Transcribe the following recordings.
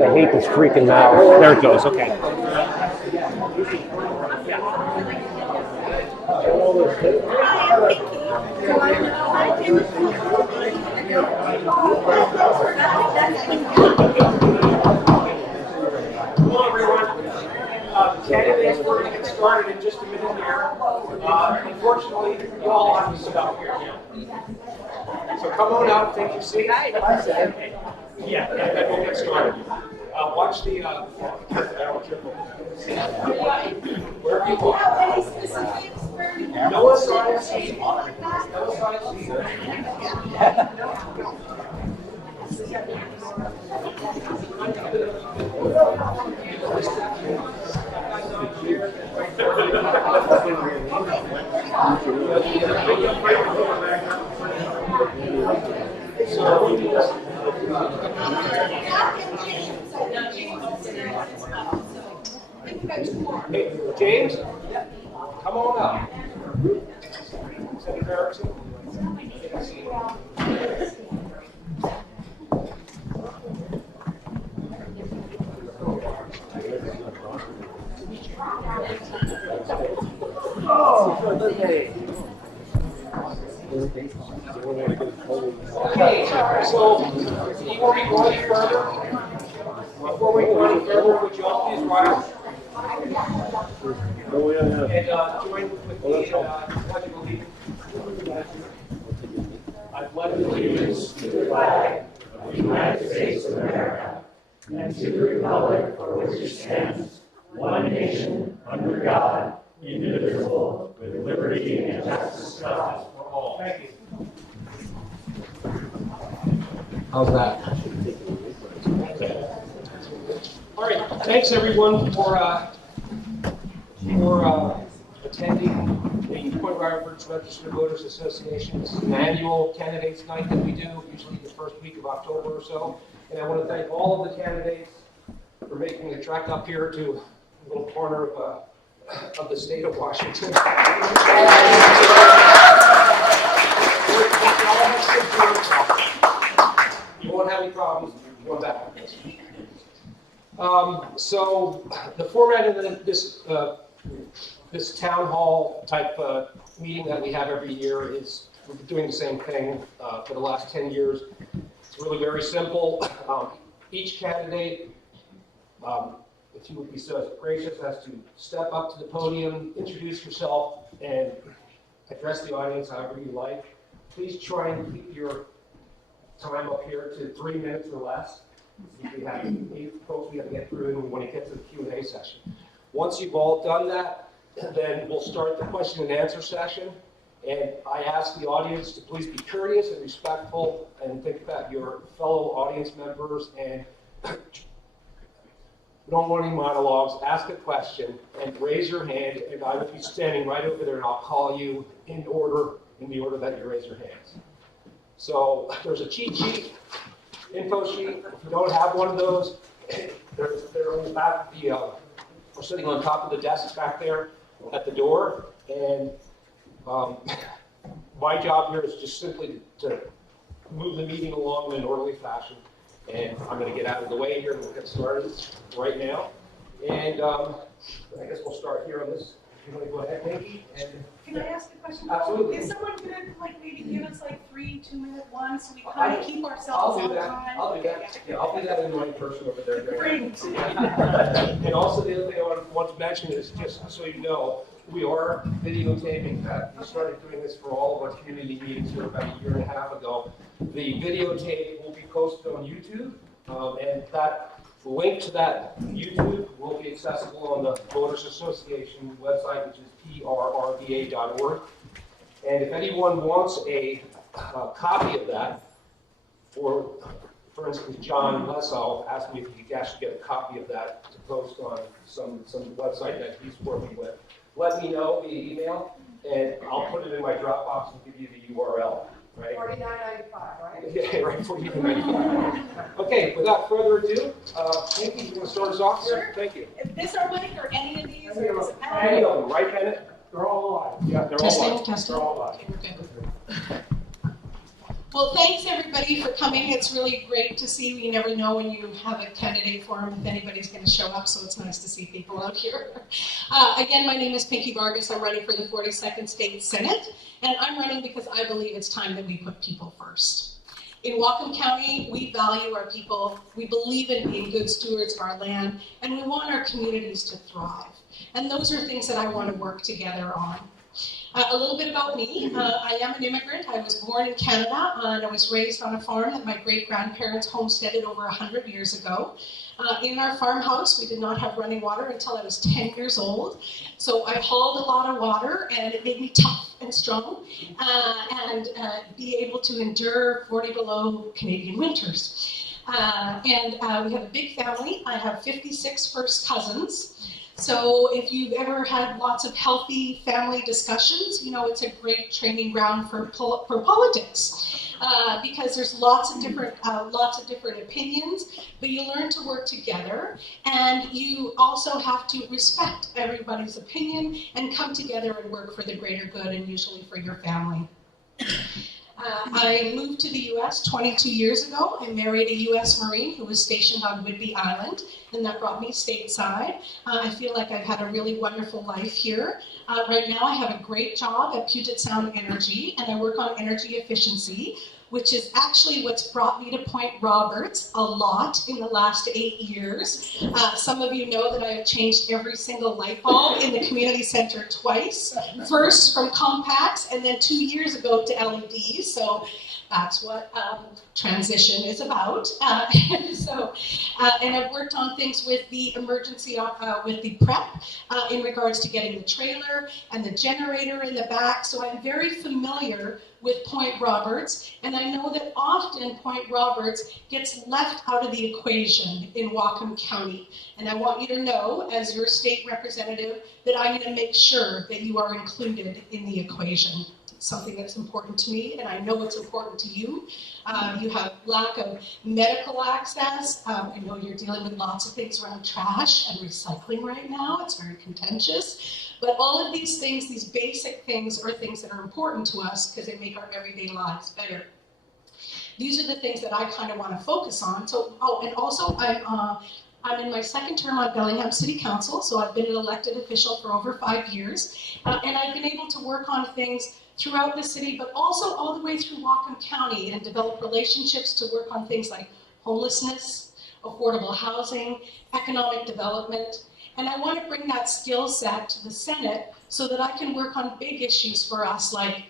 I hate this freaking mouse. There it goes. Okay. Hello, everyone. Candidates, we're going to get started in just a minute here. Unfortunately, you all have to sit up here now. So come on up, take your seat. Yeah, we'll get started. Watch the. Where are you going? No assigned seat. No assigned Hey, James, come on up. Senator Erickson. Okay, so before we go any further, would you all please rise? And join with me in pledge of allegiance. I pledge allegiance to the flag of the United States of America and to the republic for which it stands, one nation, under God, indivisible, with liberty and justice for all. Thank you. How's that? All right. Thanks everyone for attending the Point Roberts Registered Voters Association. This is an annual candidates night that we do, usually the first week of October or so. And I want to thank all of the candidates for making the trek up here to a little corner of the state of Washington. You won't have any problems going back on this. So the format of this town hall type meeting that we have every year is we've been doing the same thing for the last 10 years. It's really very simple. Each candidate, if you would be so gracious as to step up to the podium, introduce yourself, and address the audience however you like. Please try and keep your time up here to 3 minutes or less. We have 8 folks we have to get through, and we want to get to the Q&A session. Once you've all done that, then we'll start the question and answer session. And I ask the audience to please be courteous and respectful and think about your fellow audience members, and don't want any monologues. Ask a question and raise your hand, and I will be standing right over there, and I'll call you in the order that you raise your hands. So there's a cheat sheet, info sheet. If you don't have one of those, they're on the back of the, we're sitting on top of the desk back there at the door. And my job here is just simply to move the meeting along in an orderly fashion. And I'm going to get out of the way here and we'll get started right now. And I guess we'll start here on this. You want to go ahead, Nikki? Can I ask a question? Absolutely. Is someone going to maybe give us 3 2-minute ones so we kind of keep ourselves on time? I'll do that. Yeah, I'll do that in my person over there. Great. And also the other thing I want to mention is, just so you know, we are videotaping that. We started doing this for all of our community meetings here about 1.5 years ago. The videotape will be posted on YouTube, and that link to that YouTube will be accessible on the Voters Association website, which is prrva.org. And if anyone wants a copy of that, or for instance, John Lesso asked me if he could actually get a copy of that to post on some website that he's working with. Let me know via email, and I'll put it in my Dropbox and give you the URL. Right? $49.95, right? Yeah, right, $49.95. Okay, without further ado, Nikki, you want to start us off? Sure. Thank you. Is this our mic or any of these? Or is it Any of them, right, Bennett? They're all alive. Yeah, they're all live. Testing. They're all live. Okay, we're good. Well, thanks everybody for coming. It's really great to see you. You never know when you have a candidate forum if anybody's going to show up, so it's nice to see people out here. Again, my name is Pinky Vargas. I'm running for the 42nd State Senate, and I'm running because I believe it's time that we put people first. In Whatcom County, we value our people, we believe in being good stewards of our land, and we want our communities to thrive. And those are things that I want to work together on. A little bit about me. I am an immigrant. I was born in Canada and I was raised on a farm that my great-grandparents homesteaded over 100 years ago. In our farmhouse, we did not have running water until I was 10 years old. So I hauled a lot of water and it made me tough and strong and be able to endure 40 below Canadian winters. We have a big family. I have 56 first cousins. So if you've ever had lots of healthy family discussions, you know it's a great training ground for politics because there's lots of different opinions, but you learn to work together, and you also have to respect everybody's opinion and come together and work for the greater good, and usually for your family. I moved to the U.S. 22 years ago. I married a U.S. Marine who was stationed on Whidbey Island, and that brought me stateside. I feel like I've had a really wonderful life here. Right now I have a great job at Puget Sound Energy, and I work on energy efficiency, which is actually what's brought me to Point Roberts a lot in the last 8 years. Some of you know that I have changed every single light bulb in the community center twice. First from compacts, and then 2 years ago to LEDs. So that's what transition is about. And I've worked on things with the emergency, with the prep in regards to getting the trailer and the generator in the back. So I'm very familiar with Point Roberts, and I know that often Point Roberts gets left out of the equation in Whatcom County. And I want you to know, as your state representative, that I'm going to make sure that you are included in the equation. It's something that's important to me, and I know it's important to you. You have lack of medical access. I know you're dealing with lots of things around trash and recycling right now. It's very contentious. But all of these things, these basic things, are things that are important to us because they make our everyday lives better. These are the things that I kind of want to focus on. So, and also I'm in my second term on Bellingham City Council, so I've been an elected official for over 5 years. And I've been able to work on things throughout the city, but also all the way through Whatcom County, and develop relationships to work on things like homelessness, affordable housing, economic development. And I want to bring that skill set to the Senate so that I can work on big issues for us like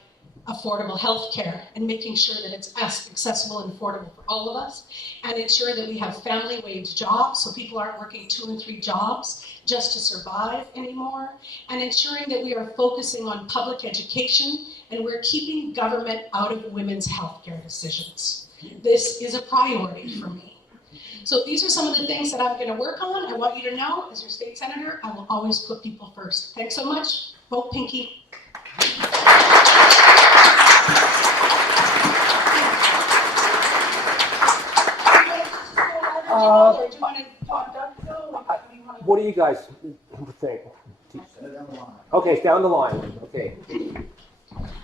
affordable health care and making sure that it's accessible and affordable for all of us, and ensure that we have family wage jobs so people aren't working 2 and 3 jobs just to survive anymore, and ensuring that we are focusing on public education and we're keeping government out of women's health care decisions. This is a priority for me. So these are some of the things that I'm going to work on. I want you to know, as your state senator, I will always put people first. Thanks so much. Vote Pinky. What do you guys think? Okay, down the line. Okay.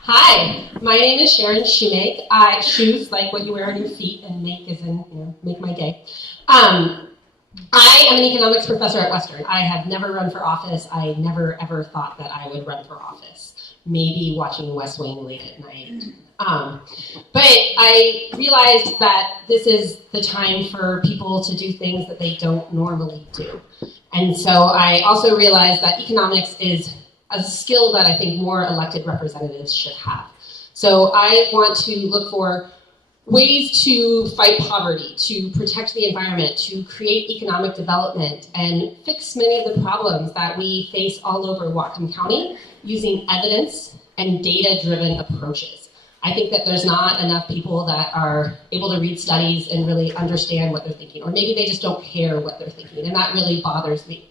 Hi, my name is Sharon Shoemake. Shoes, like what you wear on your feet, and make as in, make my day. I am an economics professor at Western. I have never run for office. I never ever thought that I would run for office. Maybe watching West Wing late at night. But I realized that this is the time for people to do things that they don't normally do. And so I also realized that economics is a skill that I think more elected representatives should have. So I want to look for ways to fight poverty, to protect the environment, to create economic development, and fix many of the problems that we face all over Whatcom County using evidence and data-driven approaches. I think that there's not enough people that are able to read studies and really understand what they're thinking, or maybe they just don't care what they're thinking, and that really bothers me.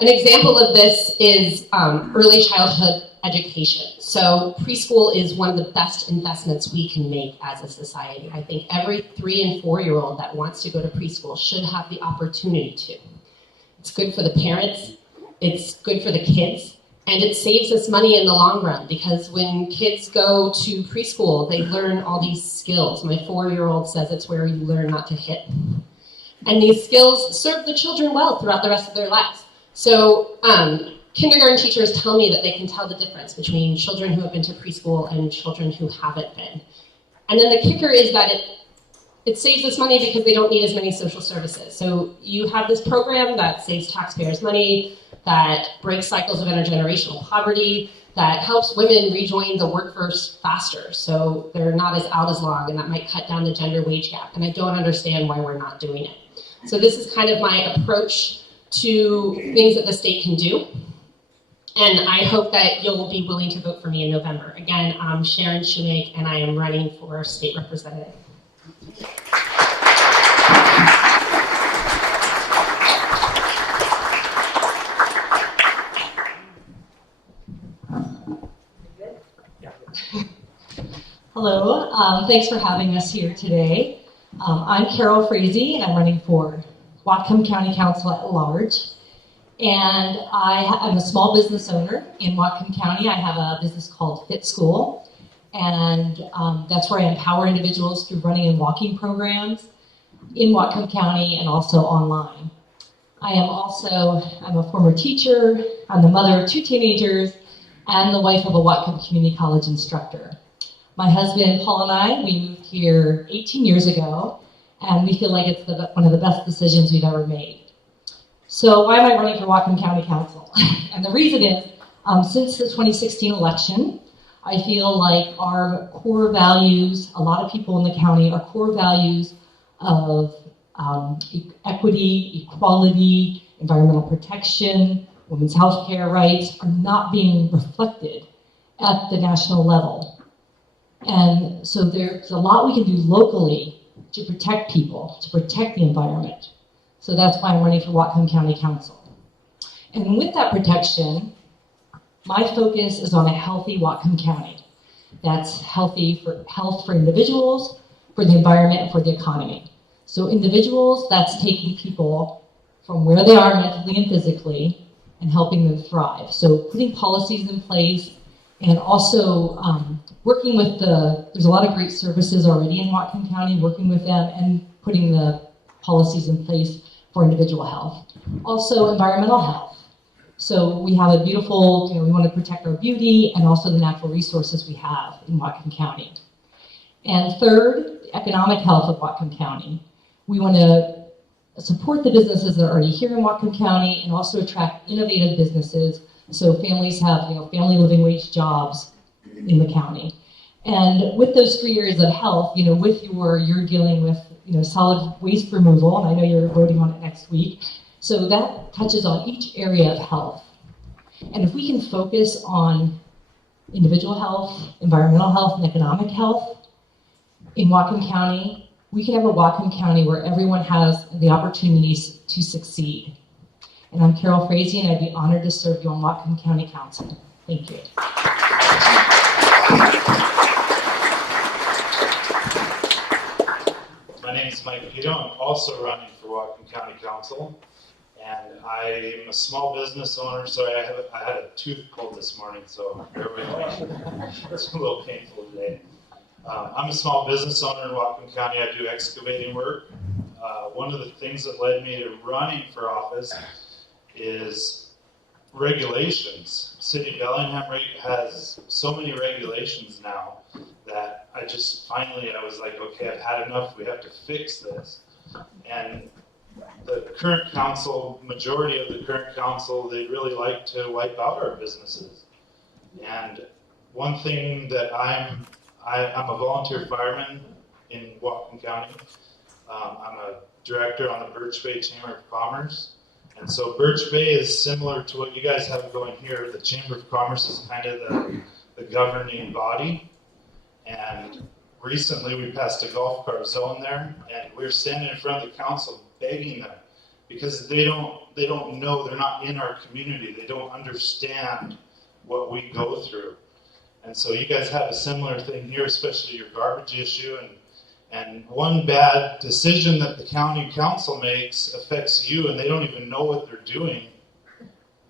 An example of this is early childhood education. So preschool is one of the best investments we can make as a society. I think every 3 and 4-year-old that wants to go to preschool should have the opportunity to. It's good for the parents, it's good for the kids, And it saves us money in the long run because when kids go to preschool, they learn all these skills. My 4-year-old says it's where you learn not to hit. And these skills serve the children well throughout the rest of their lives. So kindergarten teachers tell me that they can tell the difference between children who have been to preschool and children who haven't been. And then the kicker is that it saves us money because they don't need as many social services. So you have this program that saves taxpayers money, that breaks cycles of intergenerational poverty, that helps women rejoin the workforce faster so they're not as out as long, and that might cut down the gender wage gap. And I don't understand why we're not doing it. So this is kind of my approach to things that the state can do. And I hope that you'll be willing to vote for me in November. Again, I'm Sharon Shoemake, and I am running for state representative. Hello, thanks for having us here today. I'm Carol Frazee, and I'm running for Whatcom County Council at large. And I'm a small business owner in Whatcom County. I have a business called Fit School, and that's where I empower individuals through running and walking programs in Whatcom County and also online. I'm a former teacher, I'm the mother of 2 teenagers, and the wife of a Whatcom Community College instructor. My husband, Paul, and I, we moved here 18 years ago, and we feel like it's one of the best decisions we've ever made. So why am I running for Whatcom County Council? And the reason is, since the 2016 election, I feel like our core values, a lot of people in the county, our core values of equity, equality, environmental protection, women's health care rights are not being reflected at the national level. And so there's a lot we can do locally to protect people, to protect the environment. So that's why I'm running for Whatcom County Council. And with that protection, my focus is on a healthy Whatcom County. That's healthy for health for individuals, for the environment, and for the economy. So individuals, that's taking people from where they are mentally and physically and helping them thrive. So putting policies in place and also working with there's a lot of great services already in Whatcom County, working with them and putting the policies in place for individual health. Also environmental health. So we have a beautiful, we want to protect our beauty and also the natural resources we have in Whatcom County. And third, economic health of Whatcom County. We want to support the businesses that are already here in Whatcom County and also attract innovative businesses so families have, family living wage jobs in the county. And with those 3 areas of health, with you're dealing with, solid waste removal, and I know you're voting on it next week. So that touches on each area of health. And if we can focus on individual health, environmental health, and economic health in Whatcom County, we can have a Whatcom County where everyone has the opportunities to succeed. And I'm Carol Frazee, and I'd be honored to serve you on Whatcom County Council. Thank you. My name is Mike Pito. I'm also running for Whatcom County Council, and I'm a small business owner. Sorry, I had a tooth pulled this morning, so bear with me. It's a little painful today. I'm a small business owner in Whatcom County. I do excavating work. One of the things that led me to running for office is regulations. City of Bellingham has so many regulations now that I was like, okay, I've had enough, we have to fix this. And the current council, majority of the current council, they'd really like to wipe out our businesses. And one thing that I'm a volunteer fireman in Whatcom County. I'm a director on the Birch Bay Chamber of Commerce. And so Birch Bay is similar to what you guys have going here. The Chamber of Commerce is kind of the governing body. And recently we passed a golf cart zone there, and we were standing in front of the council begging them because they don't know, they're not in our community. They don't understand what we go through. And so you guys have a similar thing here, especially your garbage issue. And one bad decision that the county council makes affects you, and they don't even know what they're doing.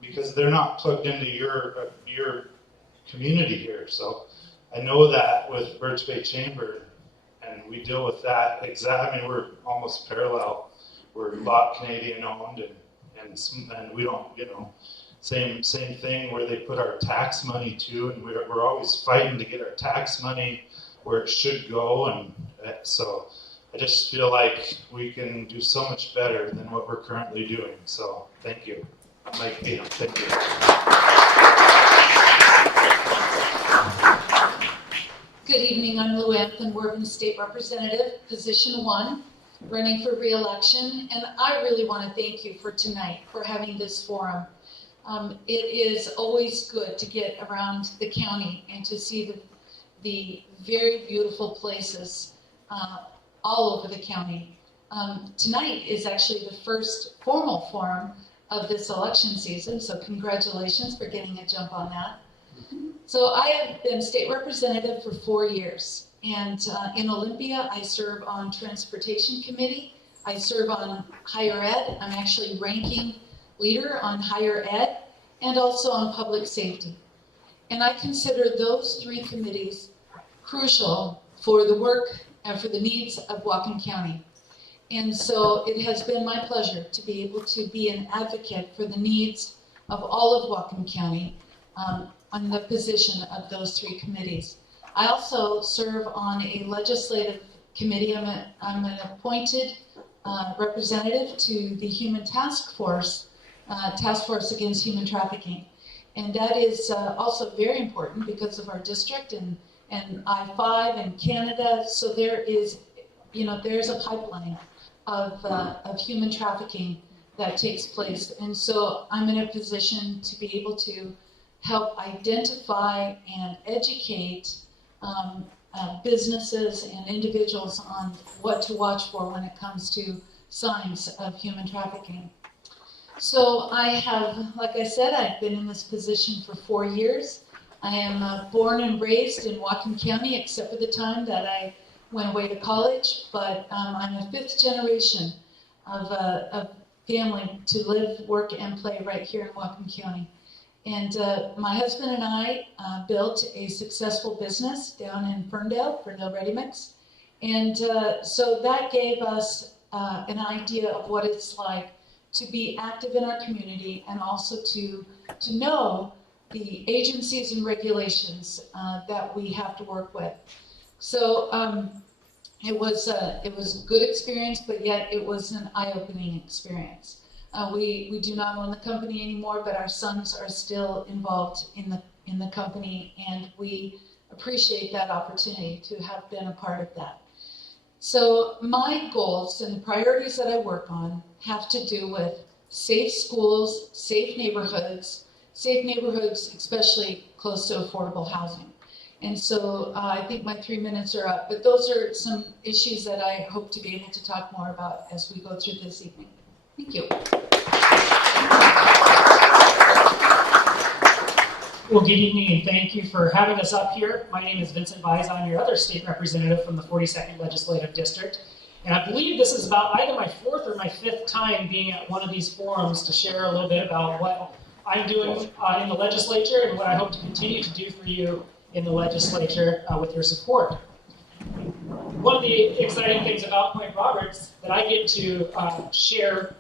because they're not plugged into your community here. So I know that with Birch Bay Chamber, and we deal with that I mean, we're almost parallel. We're a lot Canadian owned, and we don't, same thing where they put our tax money to, and we're always fighting to get our tax money where it should go, and so I just feel like we can do so much better than what we're currently doing. So thank you. Thank you. Good evening, I'm Lou Anthony, Worthing State Representative, Position 1, running for re-election, and I really want to thank you for tonight, for having this forum. It is always good to get around the county and to see the very beautiful places all over the county. Tonight is actually the first formal forum of this election season, so congratulations for getting a jump on that. So I have been state representative for 4 years, and in Olympia I serve on Transportation Committee, I serve on Higher Ed, I'm actually ranking leader on Higher Ed, and also on Public Safety. And I consider those 3 committees crucial for the work and for the needs of Whatcom County. And so it has been my pleasure to be able to be an advocate for the needs of all of Whatcom County on the position of those 3 committees. I also serve on a legislative committee. I'm an appointed representative to the Human Task Force Against Human Trafficking. And that is also very important because of our district and I-5 and Canada. So there is, there's a pipeline of human trafficking that takes place. And so I'm in a position to be able to help identify and educate businesses and individuals on what to watch for when it comes to signs of human trafficking. So I have, like I said, I've been in this position for 4 years. I am born and raised in Whatcom County, except for the time that I went away to college, but I'm a 5th generation of a family to live, work, and play right here in Whatcom County. And my husband and I built a successful business down in Ferndale Ready Mix. And so that gave us an idea of what it's like to be active in our community and also to know the agencies and regulations that we have to work with. So it was a good experience, but yet it was an eye-opening experience. We do not own the company anymore, but our sons are still involved in the company, and we appreciate that opportunity to have been a part of that. So my goals and the priorities that I work on have to do with safe schools, safe neighborhoods especially close to affordable housing. And so I think my 3 minutes are up, but those are some issues that I hope to be able to talk more about as we go through this evening. Thank you. Well, good evening and thank you for having us up here. My name is Vincent Vise. I'm your other state representative from the 42nd Legislative District. And I believe this is about either my 4th or my 5th time being at one of these forums to share a little bit about what I'm doing in the legislature and what I hope to continue to do for you in the legislature with your support. One of the exciting things about Point Roberts that I get to share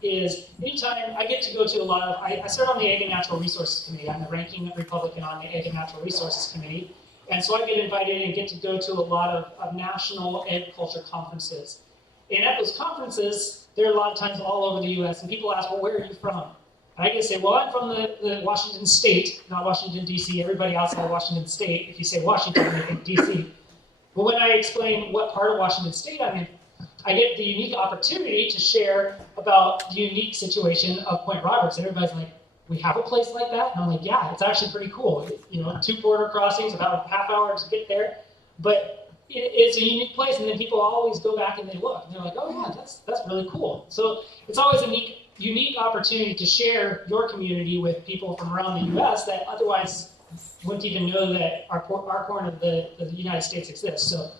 is anytime I get to go to a lot of, I serve on the Ag and Natural Resources Committee. I'm the ranking Republican on the Ag and Natural Resources Committee. And so I get invited and get to go to a lot of national agriculture conferences. And at those conferences, there are a lot of times all over the US, and people ask, well, where are you from? And I get to say, well, I'm from the Washington State, not Washington, D.C. Everybody outside Washington State, if you say Washington, they think D.C. But when I explain what part of Washington State I'm in, I get the unique opportunity to share about the unique situation of Point Roberts. And everybody's like, we have a place like that? And I'm like, yeah, it's actually pretty cool. 2 border crossings, about a half hour to get there. But it's a unique place, and then people always go back and they look. And they're like, oh yeah, that's really cool. So it's always a unique opportunity to share your community with people from around the U.S. that otherwise wouldn't even know that our corner of the United States exists. So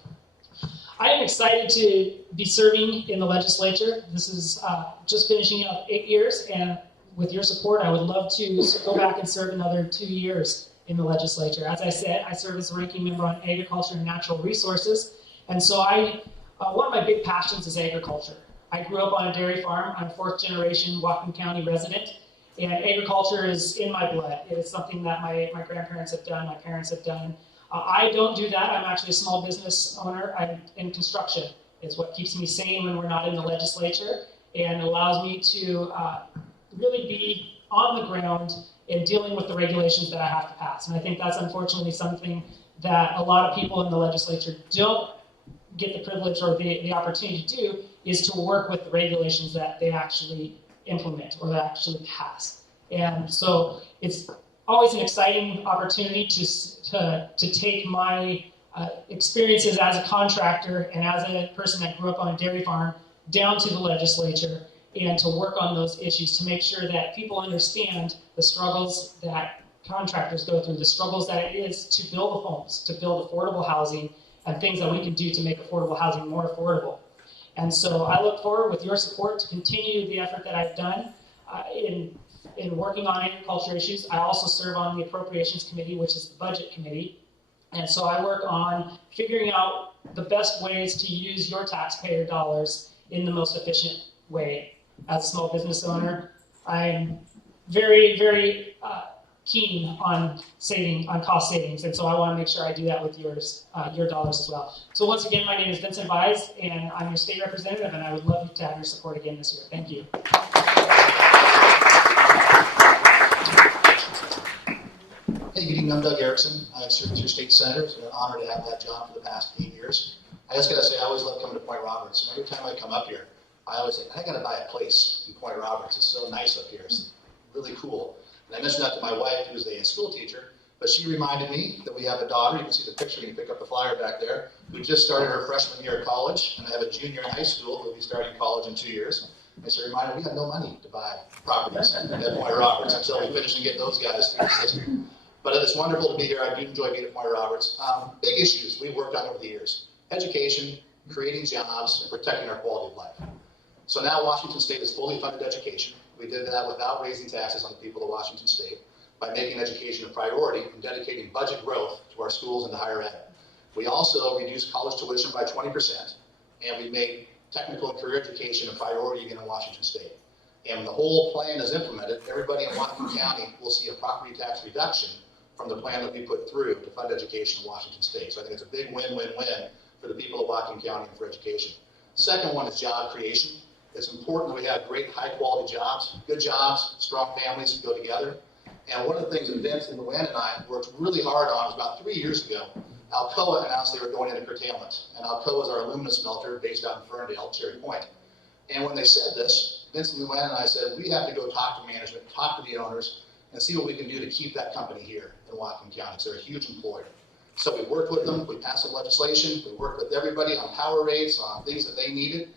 I am excited to be serving in the legislature. This is just finishing up 8 years, and with your support, I would love to go back and serve another 2 years in the legislature. As I said, I serve as a ranking member on agriculture and natural resources. And so one of my big passions is agriculture. I grew up on a dairy farm. I'm a fourth generation Whatcom County resident. And agriculture is in my blood. It is something that my grandparents have done, my parents have done. I don't do that. I'm actually a small business owner. I'm in construction. It's what keeps me sane when we're not in the legislature and allows me to really be on the ground in dealing with the regulations that I have to pass. And I think that's unfortunately something that a lot of people in the legislature don't get the privilege or the opportunity to do, is to work with the regulations that they actually implement or that actually pass. And so it's always an exciting opportunity to take my experiences as a contractor and as a person that grew up on a dairy farm down to the legislature and to work on those issues to make sure that people understand the struggles that contractors go through, the struggles that it is to build homes, to build affordable housing, and things that we can do to make affordable housing more affordable. And so I look forward with your support to continue the effort that I've done in working on agriculture issues. I also serve on the Appropriations Committee, which is the Budget Committee. And so I work on figuring out the best ways to use your taxpayer dollars in the most efficient way. As a small business owner, I'm very, very keen on cost savings, and so I want to make sure I do that with your dollars as well. So once again, my name is Vincent Vise, and I'm your state representative, and I would love to have your support again this year. Thank you. Hey, good evening. I'm Doug Erickson. I served as your state senator. It's been an honor to have that job for the past 8 years. I just got to say, I always love coming to Point Roberts. And every time I come up here, I always say, I got to buy a place in Point Roberts. It's so nice up here. It's really cool. And I mentioned that to my wife, who's a school teacher, but she reminded me that we have a daughter. You can see the picture when you pick up the flyer back there, who just started her freshman year of college, and I have a junior in high school who will be starting college in 2 years. And she reminded me we have no money to buy properties at Point Roberts until we finish and get those guys through the system. But it's wonderful to be here. I do enjoy being at Point Roberts. Big issues we've worked on over the years: education, creating jobs, and protecting our quality of life. So now Washington State is fully funded education. We did that without raising taxes on the people of Washington State, by making education a priority and dedicating budget growth to our schools and to higher ed. We also reduced college tuition by 20%, and we made technical and career education a priority again in Washington State. And when the whole plan is implemented, everybody in Whatcom County will see a property tax reduction from the plan that we put through to fund education in Washington State. So I think it's a big win-win-win for the people of Whatcom County and for education. Second one is job creation. It's important that we have great, high-quality jobs. Good jobs, strong families go together. And one of the things that Vince and Luann and I worked really hard on was about 3 years ago, Alcoa announced they were going into curtailment. And Alcoa is our aluminum smelter based out in Ferndale, Cherry Point. And when they said this, Vince and Luann and I said, we have to go talk to management, talk to the owners, and see what we can do to keep that company here in Whatcom County, because they're a huge employer. So we worked with them, we passed some legislation, we worked with everybody on power rates, on things that they needed.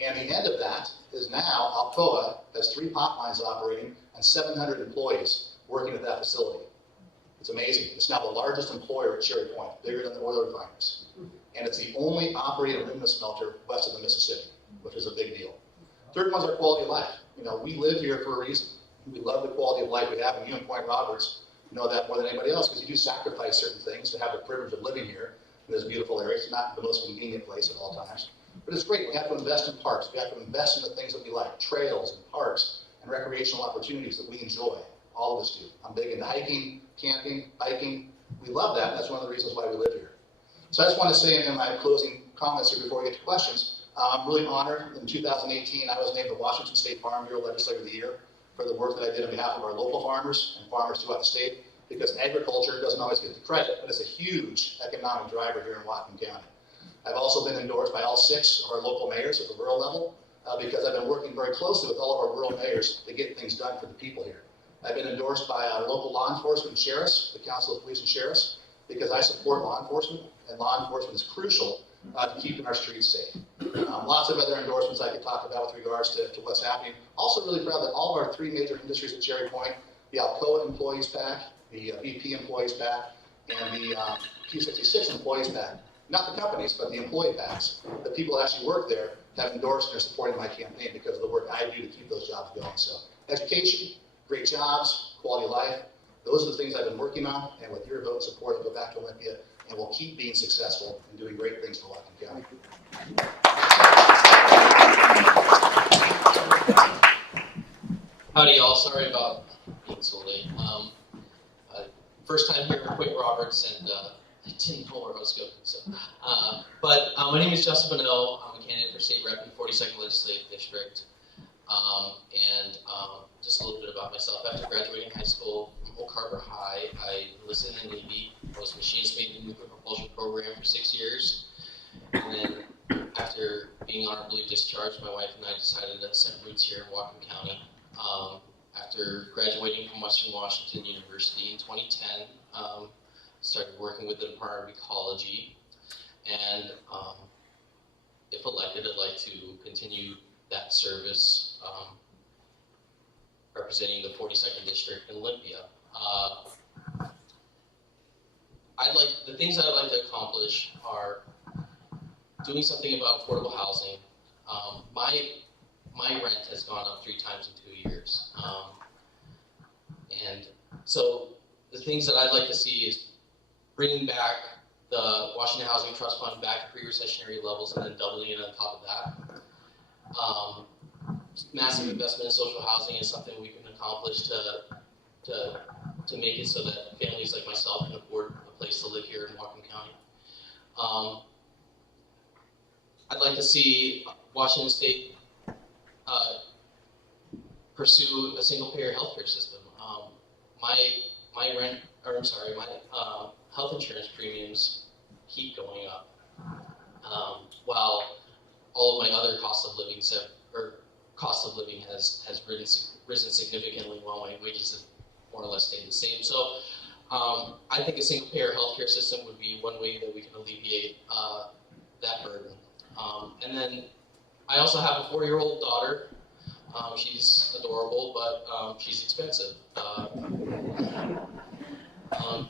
And the end of that is now Alcoa has 3 pot lines operating and 700 employees working at that facility. It's amazing. It's now the largest employer at Cherry Point, bigger than the oil refineries. And it's the only operating aluminum smelter west of the Mississippi, which is a big deal. Third one's our quality of life. You know, we live here for a reason. We love the quality of life we have, and you in Point Roberts know that more than anybody else, because you do sacrifice certain things to have the privilege of living here in this beautiful area. It's not the most convenient place at all times. But it's great. We have to invest in parks. We have to invest in the things that we like, trails and parks and recreational opportunities that we enjoy. All of us do. I'm big into hiking, camping, biking. We love that, and that's one of the reasons why we live here. So I just want to say in my closing comments here before we get to questions, I'm really honored. In 2018, I was named the Washington State Farm Bureau Legislator of the Year for the work that I did on behalf of our local farmers and farmers throughout the state, because agriculture doesn't always get the credit, but it's a huge economic driver here in Whatcom County. I've also been endorsed by all 6 of our local mayors at the rural level because I've been working very closely with all of our rural mayors to get things done for the people here. I've been endorsed by local law enforcement and sheriffs, the Council of Police and Sheriffs, because I support law enforcement, and law enforcement is crucial to keeping our streets safe. Lots of other endorsements I could talk about with regards to what's happening. Also really proud that all of our 3 major industries at Cherry Point, the Alcoa Employees PAC, the BP Employees PAC, and the Q66 Employees PAC, not the companies, but the employee PACs, the people that actually work there have endorsed and are supporting my campaign because of the work I do to keep those jobs going. So education, great jobs, quality of life. Those are the things I've been working on, and with your vote and support, I'll go back to Olympia, and we'll keep being successful and doing great things for Whatcom County. Howdy, y'all. Sorry about being so late. First time here at Point Roberts, and I didn't know where I was going. So, but my name is Justin Bonneau. I'm a candidate for state rep in the 42nd Legislative District. Just a little bit about myself. After graduating high school from Oak Harbor High, I enlisted in the Navy. I was machinist mate in the nuclear propulsion program for 6 years. And then after being honorably discharged, my wife and I decided to set roots here in Whatcom County. After graduating from Western Washington University in 2010, started working with the Department of Ecology. And if elected, I'd like to continue that service representing the 42nd District in Olympia. The things I'd like to accomplish are doing something about affordable housing. My rent has gone up 3 times in 2 years. And so the things that I'd like to see is bringing back the Washington Housing Trust Fund back to pre-recessionary levels and then doubling it on top of that. Massive investment in social housing is something we can accomplish to make it so that families like myself can afford a place to live here in Whatcom County. I'd like to see Washington State pursue a single-payer healthcare system. My health insurance premiums keep going up, while all of my other cost of living has risen significantly, while my wages have more or less stayed the same. So I think a single-payer healthcare system would be one way that we can alleviate that burden. And then I also have a 4-year-old daughter. She's adorable, but she's expensive.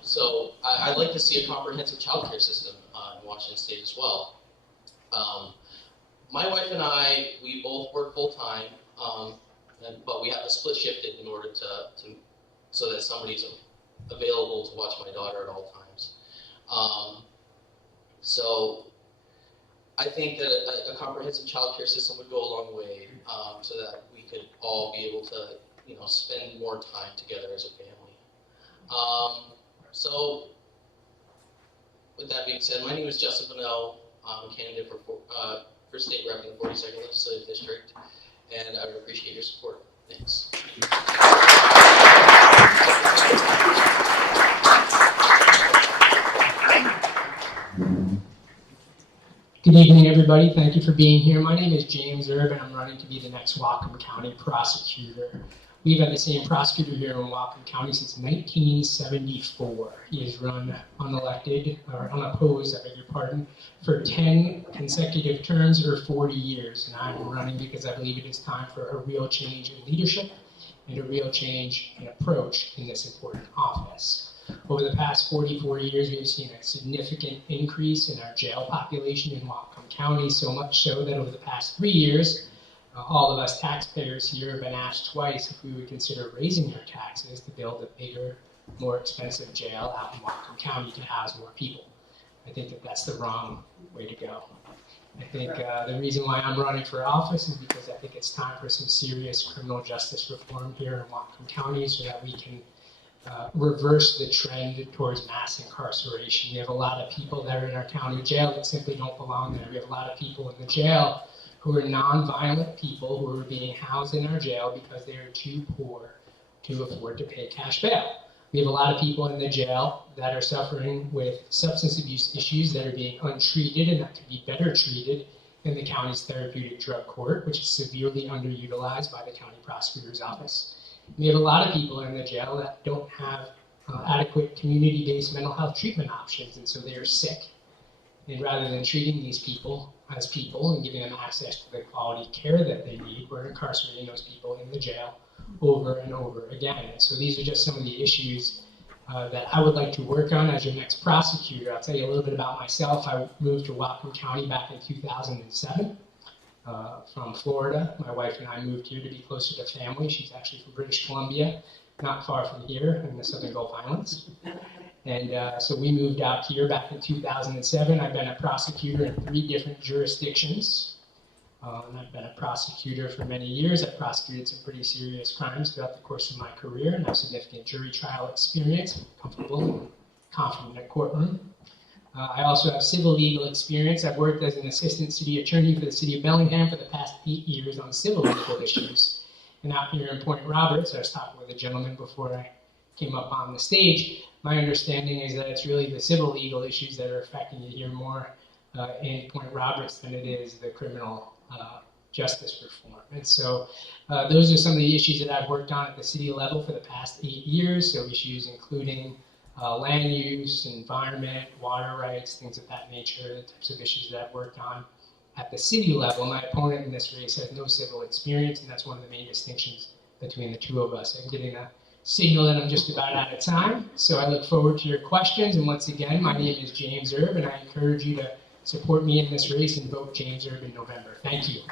So I'd like to see a comprehensive child care system in Washington State as well. My wife and I, we both work full-time, but we have to split shift it in order so that somebody's available to watch my daughter at all times. So I think that a comprehensive child care system would go a long way, so that we could all be able to, spend more time together as a family. So with that being said, my name is Justin Bonneau. I'm a candidate for state rep in the 42nd Legislative District, and I would appreciate your support. Thanks. Good evening, everybody. Thank you for being here. My name is James Erb, and I'm running to be the next Whatcom County prosecutor. We've had the same prosecutor here in Whatcom County since 1974. He has run unopposed, I beg your pardon, for 10 consecutive terms or 40 years. And I'm running because I believe it is time for a real change in leadership and a real change in approach in this important office. Over the past 44 years, we've seen a significant increase in our jail population in Whatcom County, so much so that over the past 3 years, all of us taxpayers here have been asked twice if we would consider raising our taxes to build a bigger, more expensive jail out in Whatcom County to house more people. I think that that's the wrong way to go. I think the reason why I'm running for office is because I think it's time for some serious criminal justice reform here in Whatcom County so that we can reverse the trend towards mass incarceration. We have a lot of people that are in our county jail that simply don't belong there. We have a lot of people in the jail who are non-violent people who are being housed in our jail because they are too poor to afford to pay cash bail. We have a lot of people in the jail that are suffering with substance abuse issues that are being untreated and that could be better treated in the county's therapeutic drug court, which is severely underutilized by the county prosecutor's office. We have a lot of people in the jail that don't have adequate community-based mental health treatment options, and so they are sick. And rather than treating these people as people and giving them access to the quality care that they need, we're incarcerating those people in the jail over and over again. And so these are just some of the issues that I would like to work on as your next prosecutor. I'll tell you a little bit about myself. I moved to Whatcom County back in 2007. from Florida. My wife and I moved here to be closer to family. She's actually from British Columbia, not far from here in the Southern Gulf Islands. And so we moved out here back in 2007. I've been a prosecutor in 3 different jurisdictions. And I've been a prosecutor for many years. I've prosecuted some pretty serious crimes throughout the course of my career, and I have significant jury trial experience. I'm comfortable and confident in a courtroom. I also have civil legal experience. I've worked as an assistant city attorney for the city of Bellingham for the past 8 years on civil legal issues. And out here in Point Roberts, I was talking with a gentleman before I came up on the stage. My understanding is that it's really the civil legal issues that are affecting you here more in Point Roberts than it is the criminal justice reform. And so those are some of the issues that I've worked on at the city level for the past 8 years. So issues including land use, environment, water rights, things of that nature, the types of issues that I've worked on at the city level. My opponent in this race has no civil experience, and that's one of the main distinctions between the two of us. I'm getting a signal that I'm just about out of time, so I look forward to your questions. And once again, my name is James Erb, and I encourage you to support me in this race and vote James Erb in November. Thank you.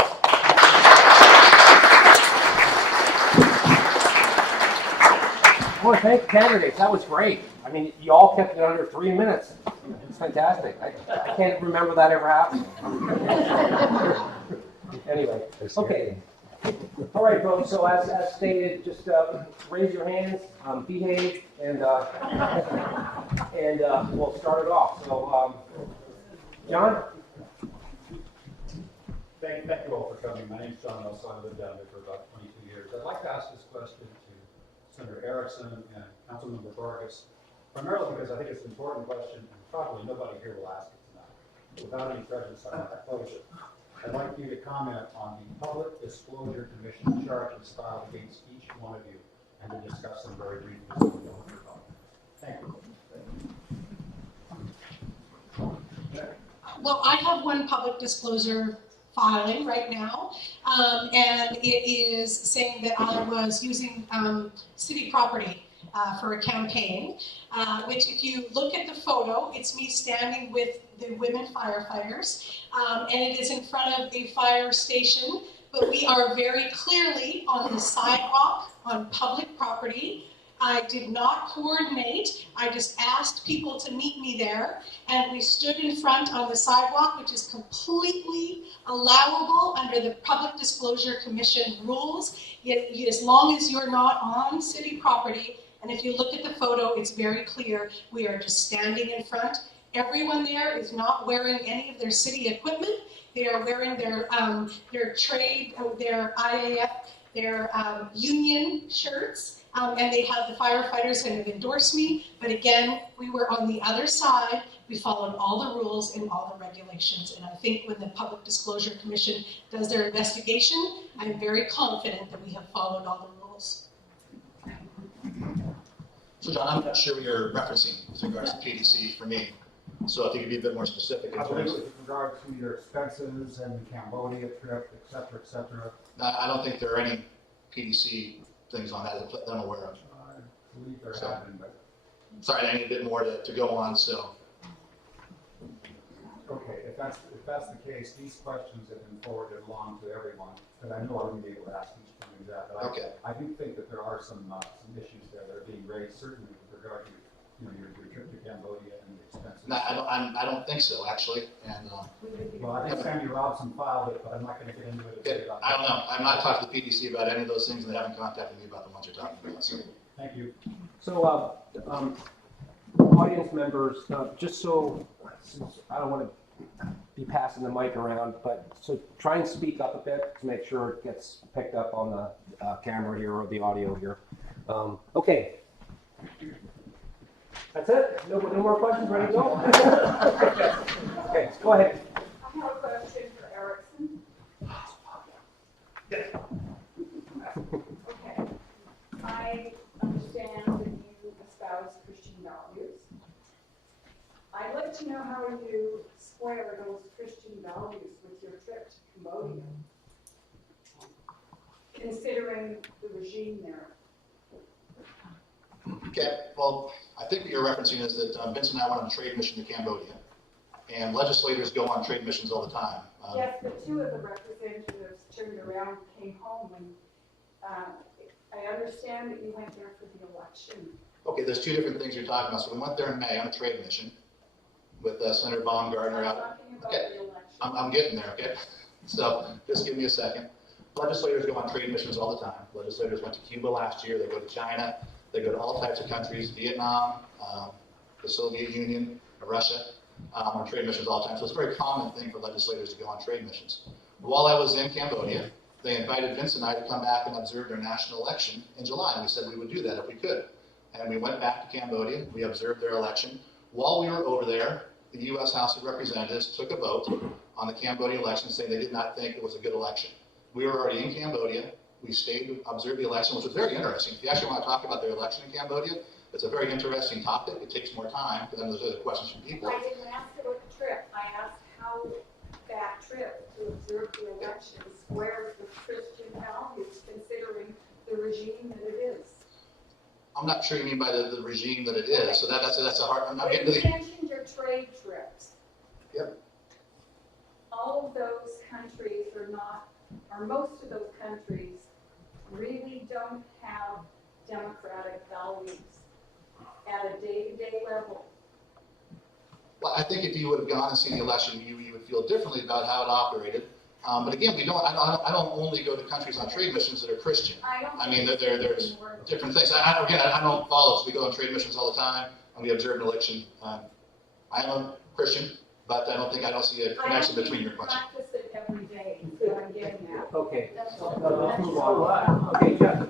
I want to thank the candidates. That was great. I mean, you all kept it under 3 minutes. It's fantastic. I can't remember that ever happened. Anyway, okay. All right, folks. So as stated, just raise your hands, behave, and we'll start it off. So, John. Thank you all for coming. My name is John Nelson. I've lived down there for about 22 years. I'd like to ask this question to Senator Erickson and Councilmember Vargas, primarily because I think it's an important question, and probably nobody here will ask it tonight. Without any prejudice, I want to close it. I'd like you to comment on the Public Disclosure Commission charges filed against each one of you, and to discuss them very briefly. So we know what you're talking about. Thank you. Well, I have one public disclosure filing right now, and it is saying that I was using city property for a campaign, which if you look at the photo, it's me standing with the women firefighters, and it is in front of a fire station, but we are very clearly on the sidewalk on public property. I did not coordinate. I just asked people to meet me there, and we stood in front on the sidewalk, which is completely allowable under the Public Disclosure Commission rules, as long as you're not on city property. And if you look at the photo, it's very clear. We are just standing in front. Everyone there is not wearing any of their city equipment. They are wearing their trade, their IAF, their union shirts. And they have the firefighters that have endorsed me. But again, we were on the other side. We followed all the rules and all the regulations. And I think when the Public Disclosure Commission does their investigation, I'm very confident that we have followed all the rules. So John, I'm not sure what you're referencing with regards to PDC for me. So I think you'd be a bit more specific in I believe terms of. with regard to your expenses and the Cambodia trip, et cetera, et cetera. I don't think there are any PDC things on that I'm aware of. I believe there have been, but. Sorry, I need a bit more to go on, so. Okay, if that's the case, these questions have been forwarded along to everyone, but I know I wouldn't be able to ask each one of that. But Okay. I do think that there are some issues there that are being raised, certainly with regard to your trip to Cambodia and the expenses. No, I don't think so, actually. And Well, I think Sandy Robson filed it, but I'm not going to get into it. okay, I don't know. I'm not talking to the PDC about any of those things, and they haven't contacted me about the ones you're talking about. So. Thank you. So, audience members, just so, since I don't want to be passing the mic around, but so try and speak up a bit to make sure it gets picked up on the camera here or the audio here. Okay. That's it? No more questions? Ready to go? Okay, go ahead. I have a question for Erickson. Okay. I understand that you espouse Christian values. I'd like to know how you square those Christian values with your trip to Cambodia, considering the regime there. Okay, well, I think what you're referencing is that Vincent and I went on a trade mission to Cambodia. and legislators go on trade missions all the time. Yes, but two of the representatives turned around and came home, and I understand that you went there for the election. Okay, there's two different things you're talking about. So we went there in May on a trade mission with Senator Baumgartner I'm out. talking about Okay. the election. I'm getting there, okay? So just give me a second. Legislators go on trade missions all the time. Legislators went to Cuba last year. They go to China. They go to all types of countries, Vietnam, the Soviet Union, Russia, on trade missions all the time. So it's a very common thing for legislators to go on trade missions. While I was in Cambodia, they invited Vince and I to come back and observe their national election in July. And we said we would do that if we could. And we went back to Cambodia. We observed their election. While we were over there, the U.S. House of Representatives took a vote on the Cambodia election saying they did not think it was a good election. We were already in Cambodia. We stayed to observe the election, which was very interesting. If you actually want to talk about their election in Cambodia, it's a very interesting topic. It takes more time because then there's other questions from people. I didn't ask about the trip. I asked how that trip to observe the election squares with Christian values, considering the regime that it is. I'm not sure you mean by the regime that it is. So that's a hard. I'm not getting to You the. mentioned your trade trips. Yep. All of those countries are not, or most of those countries really don't have democratic values at a day-to-day level. Well, I think if you would have gone and seen the election, you would feel differently about how it operated. But again, I don't only go to countries on trade missions that are Christian. I mean, there's different things. I don't follow. So we go on trade missions all the time, and we observe an election. I am a Christian, but I don't see a connection between your question. I practice it every day, is what I'm getting at. Okay. That's Let's move on. Okay, Jeff.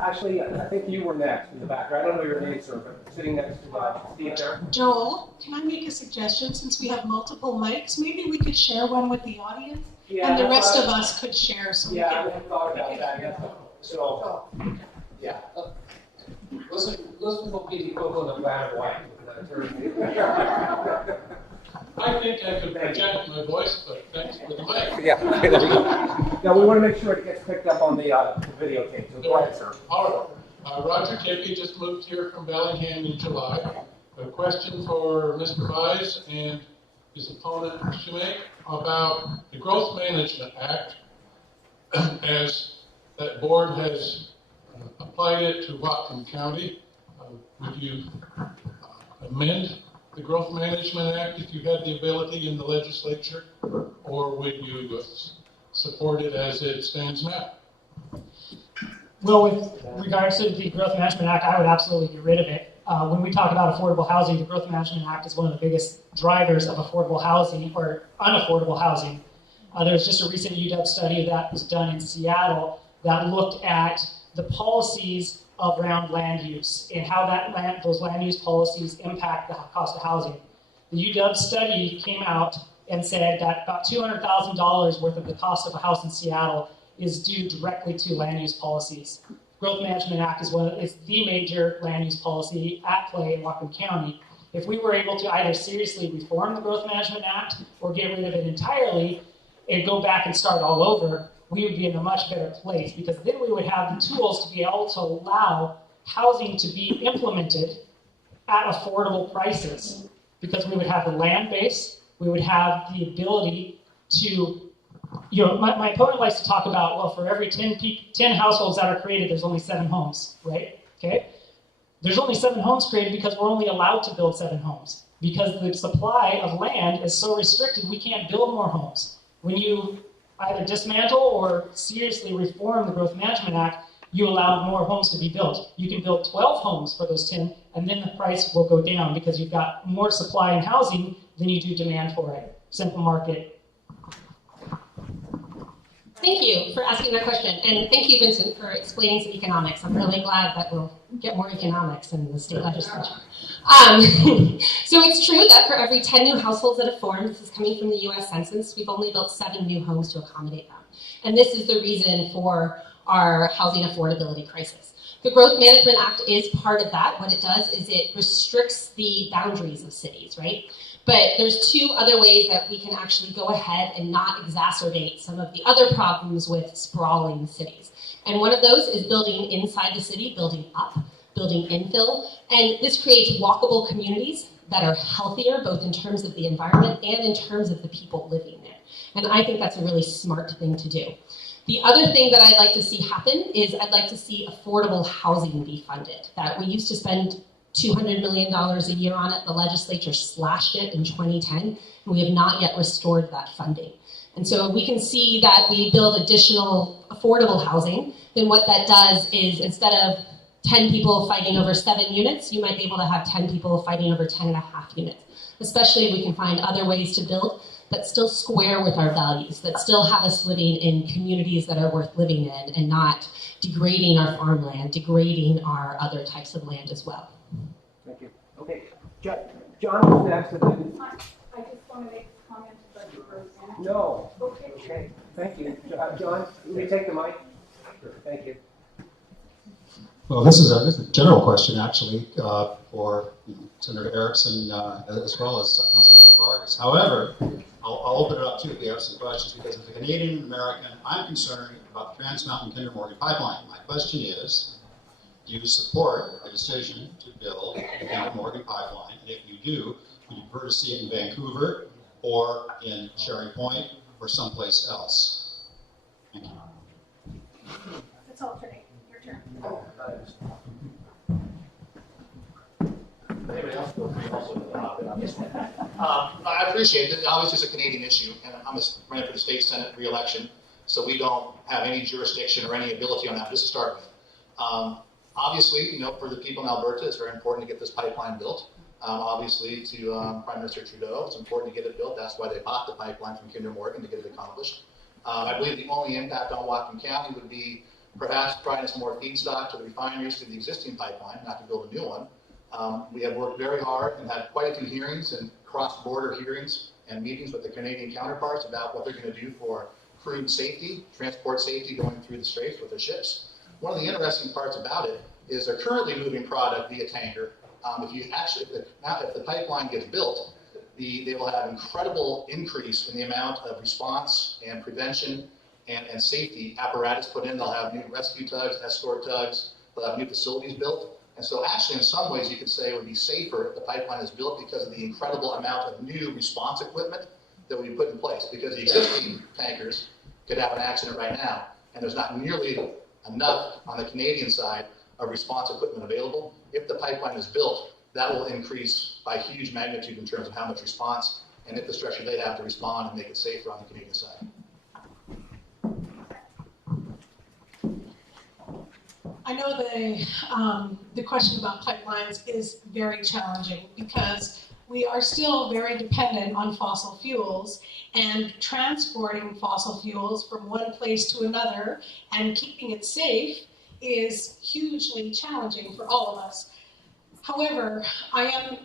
Actually, I think you were next in the back. I don't know your name, sir, but sitting next to Steve there. Joel, can I make a suggestion? Since we have multiple mics, maybe we could share one with the audience? And the rest of us could share. So Yeah, I haven't thought about that yet. So, yeah. Listen to Petey Coco and black and white. I think I could project my voice, but thanks for the mic. Yeah, okay, there we go. Now, we want to make sure it gets picked up on the videotape, so go ahead, sir. All right. Roger Tippy just moved here from Bellingham in July. A question for Mr. Vise and his opponent, Shumake, about the Growth Management Act, as that board has applied it to Whatcom County. Would you amend the Growth Management Act if you had the ability in the legislature, or would you support it as it stands now? Well, with regards to the Growth Management Act, I would absolutely get rid of it. When we talk about affordable housing, the Growth Management Act is one of the biggest drivers of affordable housing or unaffordable housing. There's just a recent UW study that was done in Seattle that looked at the policies around land use and how those land use policies impact the cost of housing. The UW study came out and said that about $200,000 worth of the cost of a house in Seattle is due directly to land use policies. Growth Management Act is the major land use policy at play in Whatcom County. If we were able to either seriously reform the Growth Management Act or get rid of it entirely and go back and start all over, we would be in a much better place, because then we would have the tools to be able to allow housing to be implemented at affordable prices, because we would have the land base, we would have the ability to, my opponent likes to talk about, well, for every 10 households that are created, there's only 7 homes, right? Okay? There's only 7 homes created because we're only allowed to build 7 homes, because the supply of land is so restricted, we can't build more homes. When you either dismantle or seriously reform the Growth Management Act, you allow more homes to be built. You can build 12 homes for those 10, and then the price will go down because you've got more supply in housing than you do demand for it. Simple market. Thank you for asking that question. And thank you, Vincent, for explaining some economics. I'm really glad that we'll get more economics in the state legislature. So it's true that for every 10 new households that have formed, this is coming from the US Census, we've only built 7 new homes to accommodate them. And this is the reason for our housing affordability crisis. The Growth Management Act is part of that. What it does is it restricts the boundaries of cities, right? But there's 2 other ways that we can actually go ahead and not exacerbate some of the other problems with sprawling cities. And one of those is building inside the city, building up, building infill. And this creates walkable communities that are healthier, both in terms of the environment and in terms of the people living there. And I think that's a really smart thing to do. The other thing that I'd like to see happen is I'd like to see affordable housing be funded. That we used to spend $200 million a year on it. The legislature slashed it in 2010, and we have not yet restored that funding. And so we can see that we build additional affordable housing, then what that does is instead of 10 people fighting over 7 units, you might be able to have 10 people fighting over 10 and a half units, especially if we can find other ways to build that still square with our values, that still have us living in communities that are worth living in and not degrading our farmland, degrading our other types of land as well. Thank you. Okay, John was next. I just want to make a comment about your program. No. Okay. Okay, thank you. John, will you take the mic? Sure. Thank you. Well, this is a general question, actually, for Senator Erickson as well as Councilmember Vargas. However, I'll open it up too if we have some questions, because as a Canadian American, I'm concerned about the Trans Mountain Kinder Morgan pipeline. My question is, do you support a decision to build the Kinder Morgan pipeline? And if you do, would you prefer to see it in Vancouver or in Cherry Point or someplace else? Thank you. Let's alternate. Your turn. Anybody else? I appreciate it. Obviously, it's a Canadian issue, and I'm running for the state senate re-election, so we don't have any jurisdiction or any ability on that, just to start with. Obviously, for the people in Alberta, it's very important to get this pipeline built. Obviously, to Prime Minister Trudeau, it's important to get it built. That's why they bought the pipeline from Kinder Morgan, to get it accomplished. I believe the only impact on Whatcom County would be perhaps providing some more feedstock to the refineries to the existing pipeline, not to build a new one. We have worked very hard and had quite a few hearings and cross-border hearings and meetings with the Canadian counterparts about what they're going to do for crude safety, transport safety going through the straits with their ships. One of the interesting parts about it is they're currently moving product via tanker. If the pipeline gets built, they will have incredible increase in the amount of response and prevention and safety apparatus put in. They'll have new rescue tugs, escort tugs, they'll have new facilities built. And so actually, in some ways, you could say it would be safer if the pipeline is built because of the incredible amount of new response equipment that we put in place. Because the existing tankers could have an accident right now, and there's not nearly enough on the Canadian side of response equipment available. If the pipeline is built, that will increase by huge magnitude in terms of how much response and infrastructure they have to respond and make it safer on the Canadian side. I know the question about pipelines is very challenging because we are still very dependent on fossil fuels, and transporting fossil fuels from one place to another and keeping it safe is hugely challenging for all of us. However, I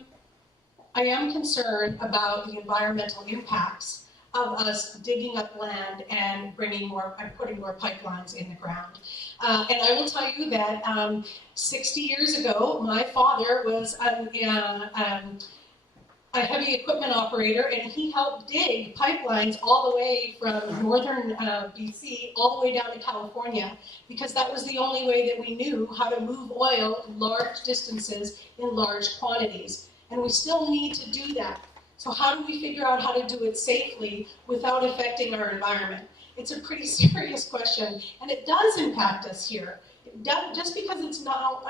am concerned about the environmental impacts of us digging up land and putting more pipelines in the ground. And I will tell you that 60 years ago, my father was a heavy equipment operator, and he helped dig pipelines all the way from northern BC all the way down to California, because that was the only way that we knew how to move oil large distances in large quantities. And we still need to do that. So how do we figure out how to do it safely without affecting our environment? It's a pretty serious question, and it does impact us here. Just because it's not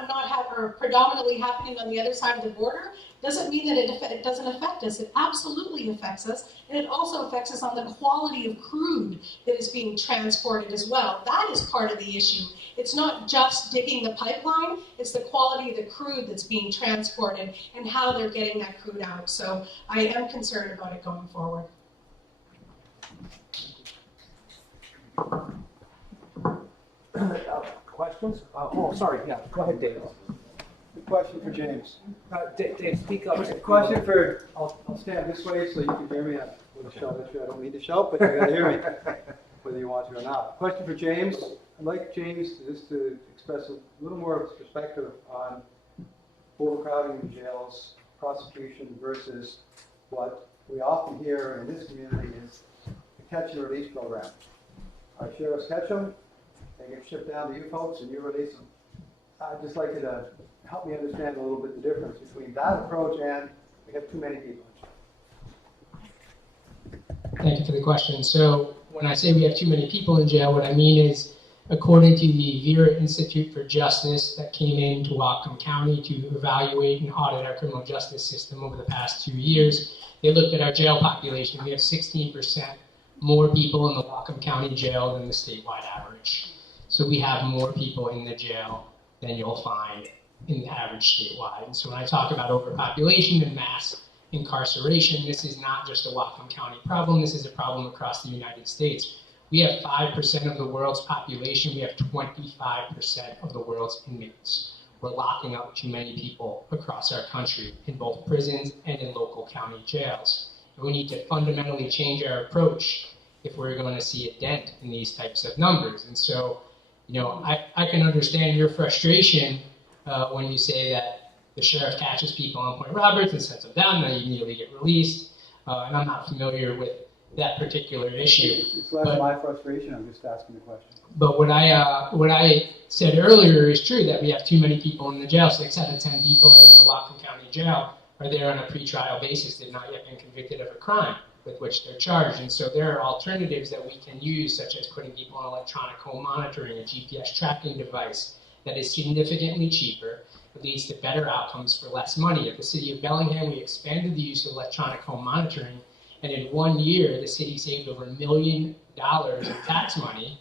predominantly happening on the other side of the border doesn't mean that it doesn't affect us. It absolutely affects us, and it also affects us on the quality of crude that is being transported as well. That is part of the issue. It's not just digging the pipeline, it's the quality of the crude that's being transported and how they're getting that crude out. So I am concerned about it going forward. Questions? Oh, sorry, yeah, go ahead, Dave. Question for James. Dave, speak up. Question for, I'll stand this way so you can hear me. I would have shouted at you. I don't mean to shout, but you gotta hear me, whether you want to or not. Question for James. I'd like James to express a little more of his perspective on overcrowding in jails, prosecution versus what we often hear in this community is the catch and release program. Our sheriffs catch them, they get shipped down to you folks, and you release them. I'd just like you to help me understand a little bit the difference between that approach and We have too many people. Thank you for the question. So when I say we have too many people in jail, what I mean is, according to the Vera Institute for Justice that came into Whatcom County to evaluate and audit our criminal justice system over the past 2 years, they looked at our jail population. We have 16% more people in the Whatcom County jail than the statewide average. So we have more people in the jail than you'll find in the average statewide. And so when I talk about overpopulation and mass incarceration, this is not just a Whatcom County problem, this is a problem across the United States. We have 5% of the world's population, we have 25% of the world's inmates. We're locking up too many people across our country in both prisons and in local county jails. And we need to fundamentally change our approach if we're going to see a dent in these types of numbers. And so, I can understand your frustration when you say that the sheriff catches people on Point Roberts and sets them down, and they immediately get released. And I'm not familiar with that particular issue. It's less my frustration, I'm just asking the question. But what I said earlier is true, that we have too many people in the jail. 6 out of 10 people that are in the Whatcom County jail are there on a pretrial basis. They've not yet been convicted of a crime with which they're charged. And so there are alternatives that we can use, such as putting people on electronic home monitoring, a GPS tracking device that is significantly cheaper. It leads to better outcomes for less money. At the City of Bellingham, we expanded the use of electronic home monitoring, and in 1 year, the city saved over $1 million in tax money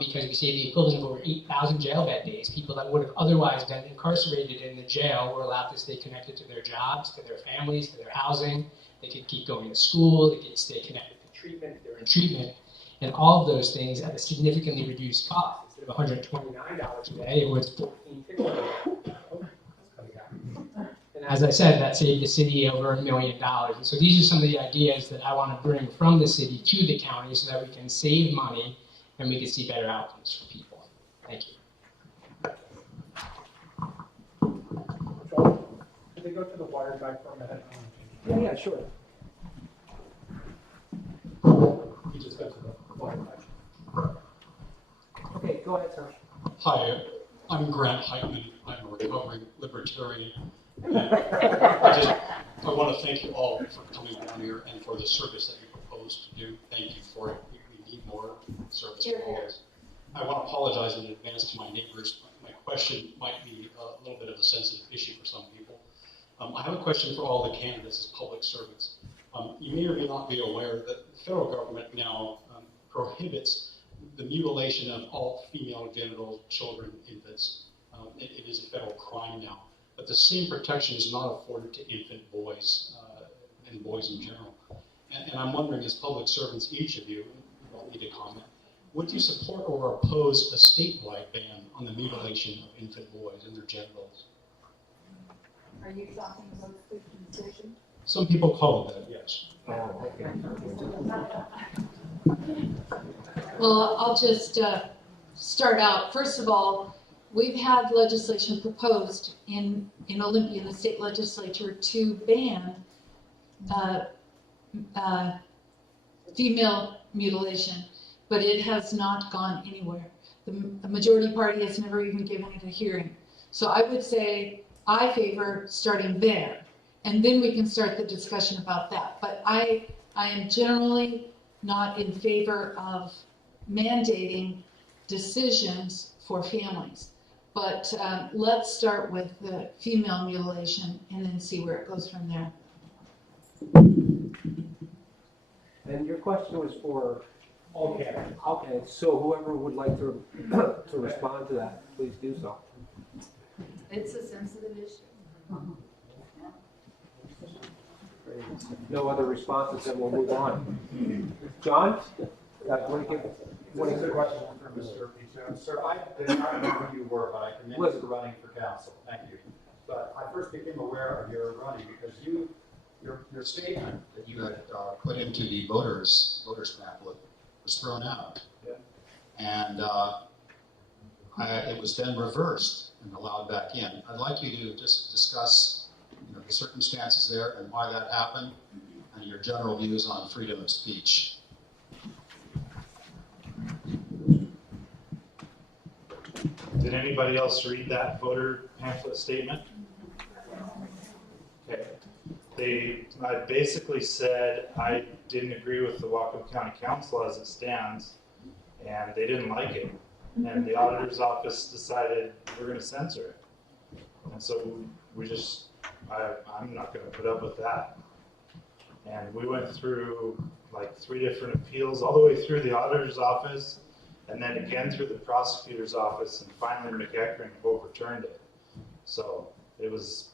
because we saved the equivalent of over 8,000 jail bed days. People that would have otherwise been incarcerated in the jail were allowed to stay connected to their jobs, to their families, to their housing. They could keep going to school. They could stay connected to treatment if they're in treatment. And all of those things at a significantly reduced cost. Instead of $129 a day, it was $1,450. And as I said, that saved the city over $1 million. And so these are some of the ideas that I want to bring from the city to the county so that we can save money and we can see better outcomes for people. Thank you. Could they go to the water guy for a minute? Yeah, sure. You just go to the water guy. Okay, go ahead, sir. Hi, I'm Grant Heitman. I'm a recovering libertarian. I want to thank you all for coming down here and for the service that you propose to do. Thank you for it. We need more service for all of us. I want to apologize in advance to my neighbors. My question might be a little bit of a sensitive issue for some people. I have a question for all the candidates as public servants. You may or may not be aware that the federal government now prohibits the mutilation of all female genital children, infants. It is a federal crime now. But the same protection is not afforded to infant boys and boys in general. And I'm wondering, as public servants, each of you don't need to comment, would you support or oppose a statewide ban on the mutilation of infant boys and their genitals? Are you talking about the incision? Some people call it that, yes. Oh, okay. Well, I'll just start out. First of all, we've had legislation proposed in Olympia, in the state legislature, to ban female mutilation, but it has not gone anywhere. The majority party has never even given it a hearing. So I would say I favor starting there, and then we can start the discussion about that. But I am generally not in favor of mandating decisions for families. But let's start with the female mutilation and then see where it goes from there. And your question was for? Okay. Okay, so whoever would like to respond to that, please do so. It's a sensitive issue. No other responses, then we'll move on. John? Want to give a question for Mr. Pichon. Sir, I did not know who you were, but I commend you for running for council. Thank you. But I first became aware of your running because your statement that you had put into the voters pamphlet was thrown out. Yeah. And it was then reversed and allowed back in. I'd like you to just discuss the circumstances there and why that happened and your general views on freedom of speech. Did anybody else read that voter pamphlet statement? Okay. I basically said I didn't agree with the Whatcom County Council as it stands, and they didn't like it. And the auditor's office decided we're going to censor it. And so I'm not going to put up with that. And we went through like 3 different appeals, all the way through the auditor's office, and then again through the prosecutor's office, and finally McEachern overturned it. So it was,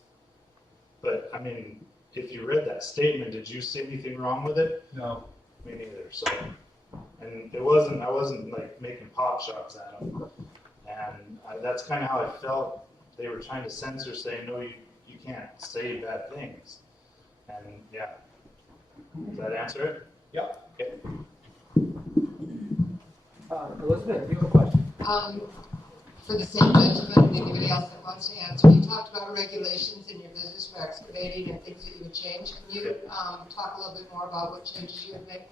but I mean, if you read that statement, did you see anything wrong with it? No. Me neither. So, and I wasn't like making pop shots at them. And that's kind of how I felt. They were trying to censor, saying, no, you can't say bad things. And yeah. Does that answer it? Yep. Okay. Elizabeth, do you have a question? For the same gentleman and anybody else that wants to answer, you talked about regulations in your business for excavating and things that you would change. Can you talk a little bit more about what changes you would make?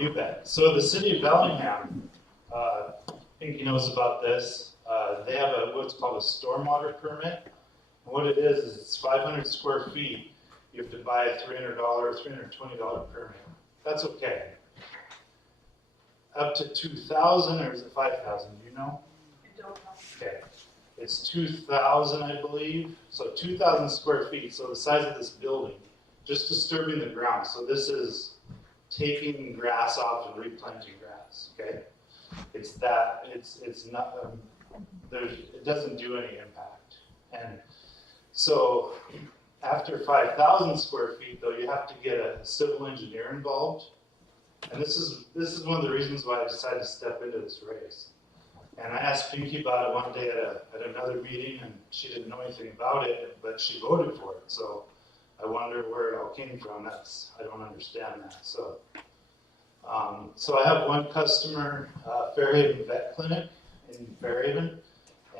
You bet. So the city of Bellingham, Pinky knows about this. They have what's called a stormwater permit. And what it is it's 500 square feet. You have to buy a $300, $320 permit. That's okay. Up to 2,000, or is it 5,000? Do you know? I don't know. Okay. It's 2,000, I believe. So 2,000 square feet. So the size of this building, just disturbing the ground. So this is taking grass off and replanting grass. Okay. It's that. It's not. It doesn't do any impact. And so after 5,000 square feet, though, you have to get a civil engineer involved. And this is one of the reasons why I decided to step into this race. And I asked Pinky about it one day at another meeting, and she didn't know anything about it, but she voted for it. So I wonder where it all came from. I don't understand that. So I have one customer, Fairhaven Vet Clinic in Fairhaven,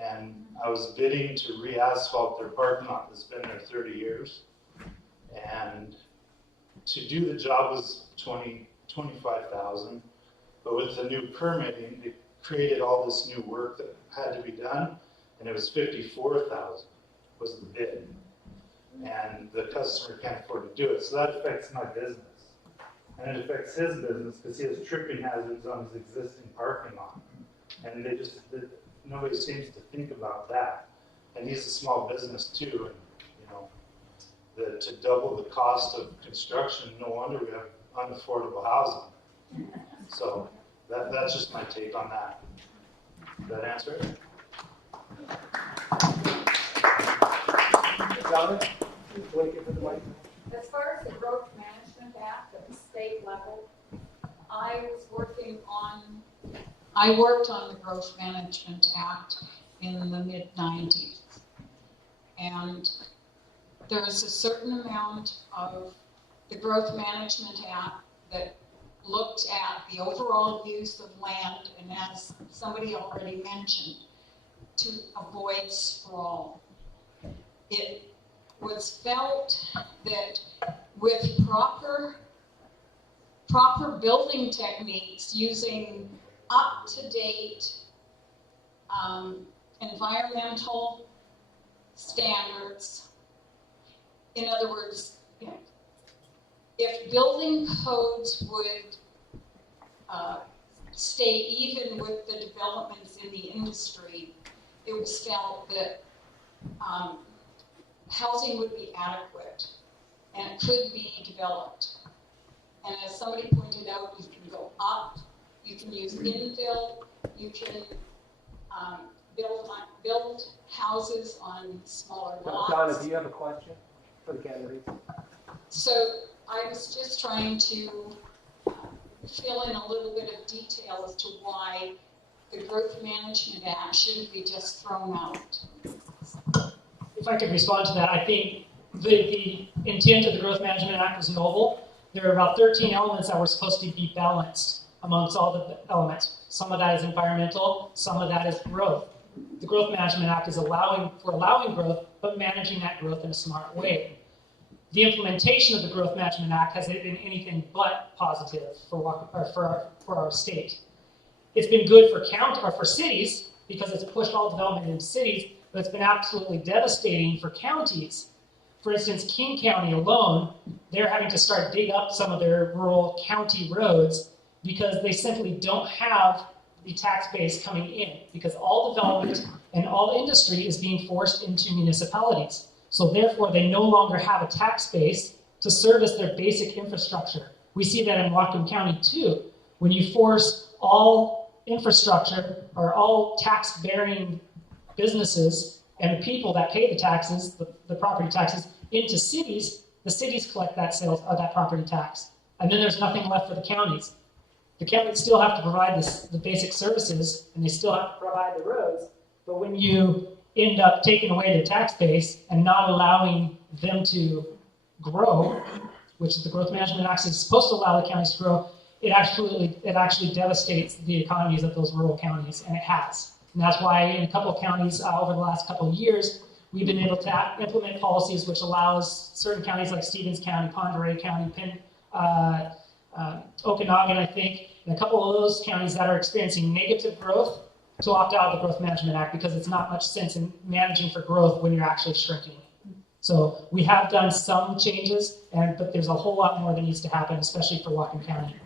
and I was bidding to re-asphalt their parking lot that's been there 30 years. And to do the job was $25,000, but with the new permitting, it created all this new work that had to be done, and it was $54,000 was the bid, and the customer can't afford to do it. So that affects my business, and it affects his business because he has tripping hazards on his existing parking lot, and nobody seems to think about that. And he's a small business too, and to double the cost of construction, no wonder we have unaffordable housing. So that's just my take on that. Does that answer it? Jonathan, do you want to get to the mic? As far as the Growth Management Act at the state level, I worked on the Growth Management Act in the mid-90s. And there was a certain amount of the Growth Management Act that looked at the overall use of land, and as somebody already mentioned, to avoid sprawl. It was felt that with proper building techniques using up-to-date environmental standards, in other words, if building codes would stay even with the developments in the industry, it was felt that housing would be adequate and it could be developed. And as somebody pointed out, you can go up, you can use infill, you can build houses on smaller lots. Donna, do you have a question for the candidate? So I was just trying to fill in a little bit of detail as to why the Growth Management Act shouldn't be just thrown out. If I could respond to that, I think the intent of the Growth Management Act was noble. There are about 13 elements that were supposed to be balanced amongst all the elements. Some of that is environmental, some of that is growth. The Growth Management Act is allowing growth, but managing that growth in a smart way. The implementation of the Growth Management Act has been anything but positive for our state. It's been good for cities because it's pushed all development into cities, but it's been absolutely devastating for counties For instance, King County alone, they're having to start dig up some of their rural county roads because they simply don't have the tax base coming in, because all development and all industry is being forced into municipalities. So therefore, they no longer have a tax base to service their basic infrastructure. We see that in Whatcom County too. When you force all infrastructure or all tax-bearing businesses and the people that pay the taxes, the property taxes, into cities, the cities collect that sales or that property tax. And then there's nothing left for the counties. The counties still have to provide the basic services, and they still have to provide the roads. But when you end up taking away their tax base and not allowing them to grow, which the Growth Management Act is supposed to allow the counties to grow, it actually devastates the economies of those rural counties, and it has. And that's why in a couple of counties over the last couple of years, we've been able to implement policies which allows certain counties like Stevens County, Pend Oreille County, Okanagan, I think, and a couple of those counties that are experiencing negative growth to opt out of the Growth Management Act, because it's not much sense in managing for growth when you're actually shrinking. So we have done some changes, but there's a whole lot more that needs to happen, especially for Whatcom County.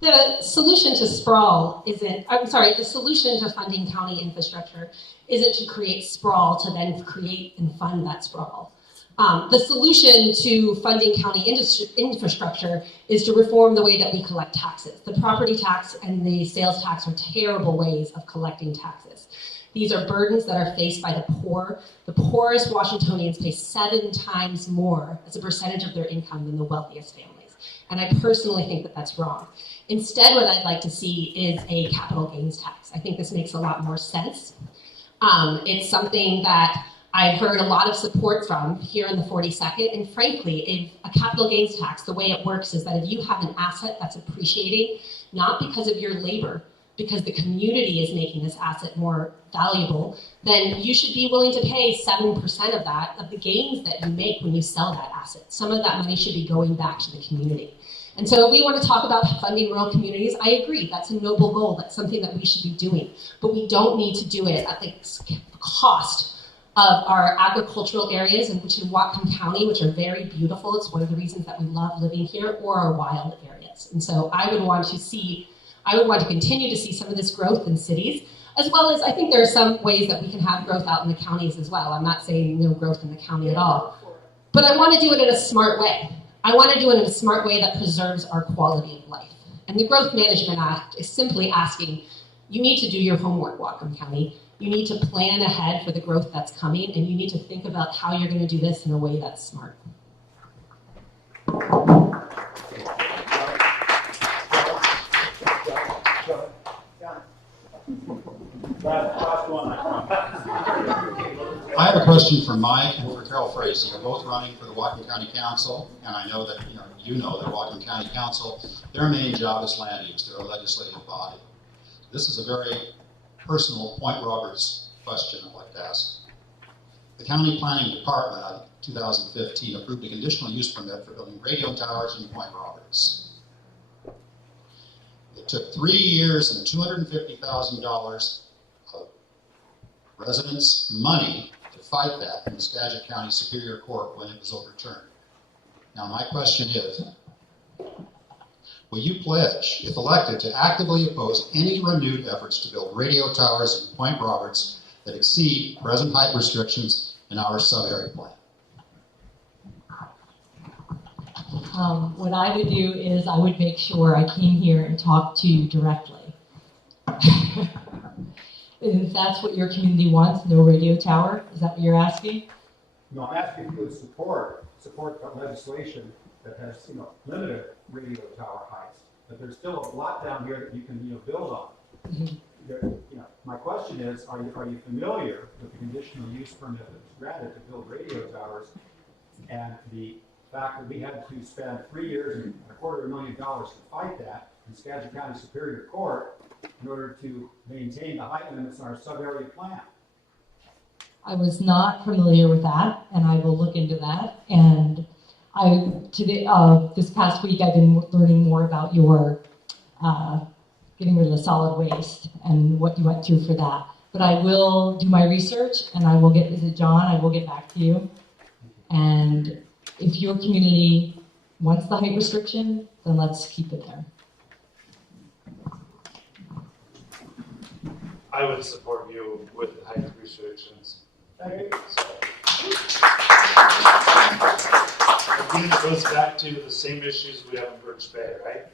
The solution to sprawl the solution to funding county infrastructure isn't to create sprawl to then create and fund that sprawl. The solution to funding county infrastructure is to reform the way that we collect taxes. The property tax and the sales tax are terrible ways of collecting taxes. These are burdens that are faced by the poor. The poorest Washingtonians pay 7 times more as a percentage of their income than the wealthiest families. And I personally think that that's wrong. Instead, what I'd like to see is a capital gains tax. I think this makes a lot more sense. It's something that I've heard a lot of support from here in the 42nd, and frankly, a capital gains tax, the way it works is that if you have an asset that's appreciating, not because of your labor, because the community is making this asset more valuable, then you should be willing to pay 7% of that, of the gains that you make when you sell that asset. Some of that money should be going back to the community. And so if we want to talk about funding rural communities, I agree, that's a noble goal, that's something that we should be doing, but we don't need to do it at the cost of our agricultural areas, which in Whatcom County, which are very beautiful. It's one of the reasons that we love living here, or our wild areas. And so I would want to continue to see some of this growth in cities, as well as I think there are some ways that we can have growth out in the counties as well. I'm not saying no growth in the county at all, but I want to do it in a smart way. I want to do it in a smart way that preserves our quality of life. And the Growth Management Act is simply asking, you need to do your homework, Whatcom County. You need to plan ahead for the growth that's coming, and you need to think about how you're going to do this in a way that's smart. I have a question for Mike and for Carol Frazee. You're both running for the Whatcom County Council, and I know that you know that Whatcom County Council, their main job is land use. They're a legislative body. This is a very personal Point Roberts question I'd like to ask. The County Planning Department in 2015 approved a conditional use permit for building radio towers in Point Roberts. It took 3 years and $250,000 of residents' money to fight that in the Skagit County Superior Court when it was overturned. Now my question is, will you pledge, if elected, to actively oppose any renewed efforts to build radio towers in Point Roberts that exceed present height restrictions in our sub-area plan? What I would do is I would make sure I came here and talked to you directly. If that's what your community wants, no radio tower, is that what you're asking? No, I'm asking if you would support legislation that has, limited radio tower heights, but there's still a lot down here that you can, build on. Mm-hmm. My question is, are you familiar with the conditional use permit that was granted to build radio towers, and the fact that we had to spend 3 years and $250,000 to fight that in Skagit County Superior Court in order to maintain the height limits in our sub-area plan? I was not familiar with that, and I will look into that. And this past week, I've been learning more about your getting rid of the solid waste and what you went through for that. But I will do my research, and I will visit John. I will get back to you. And if your community wants the height restriction, then let's keep it there. I would support you with the height restrictions. Again, it goes back to the same issues we have in Birch Bay, right?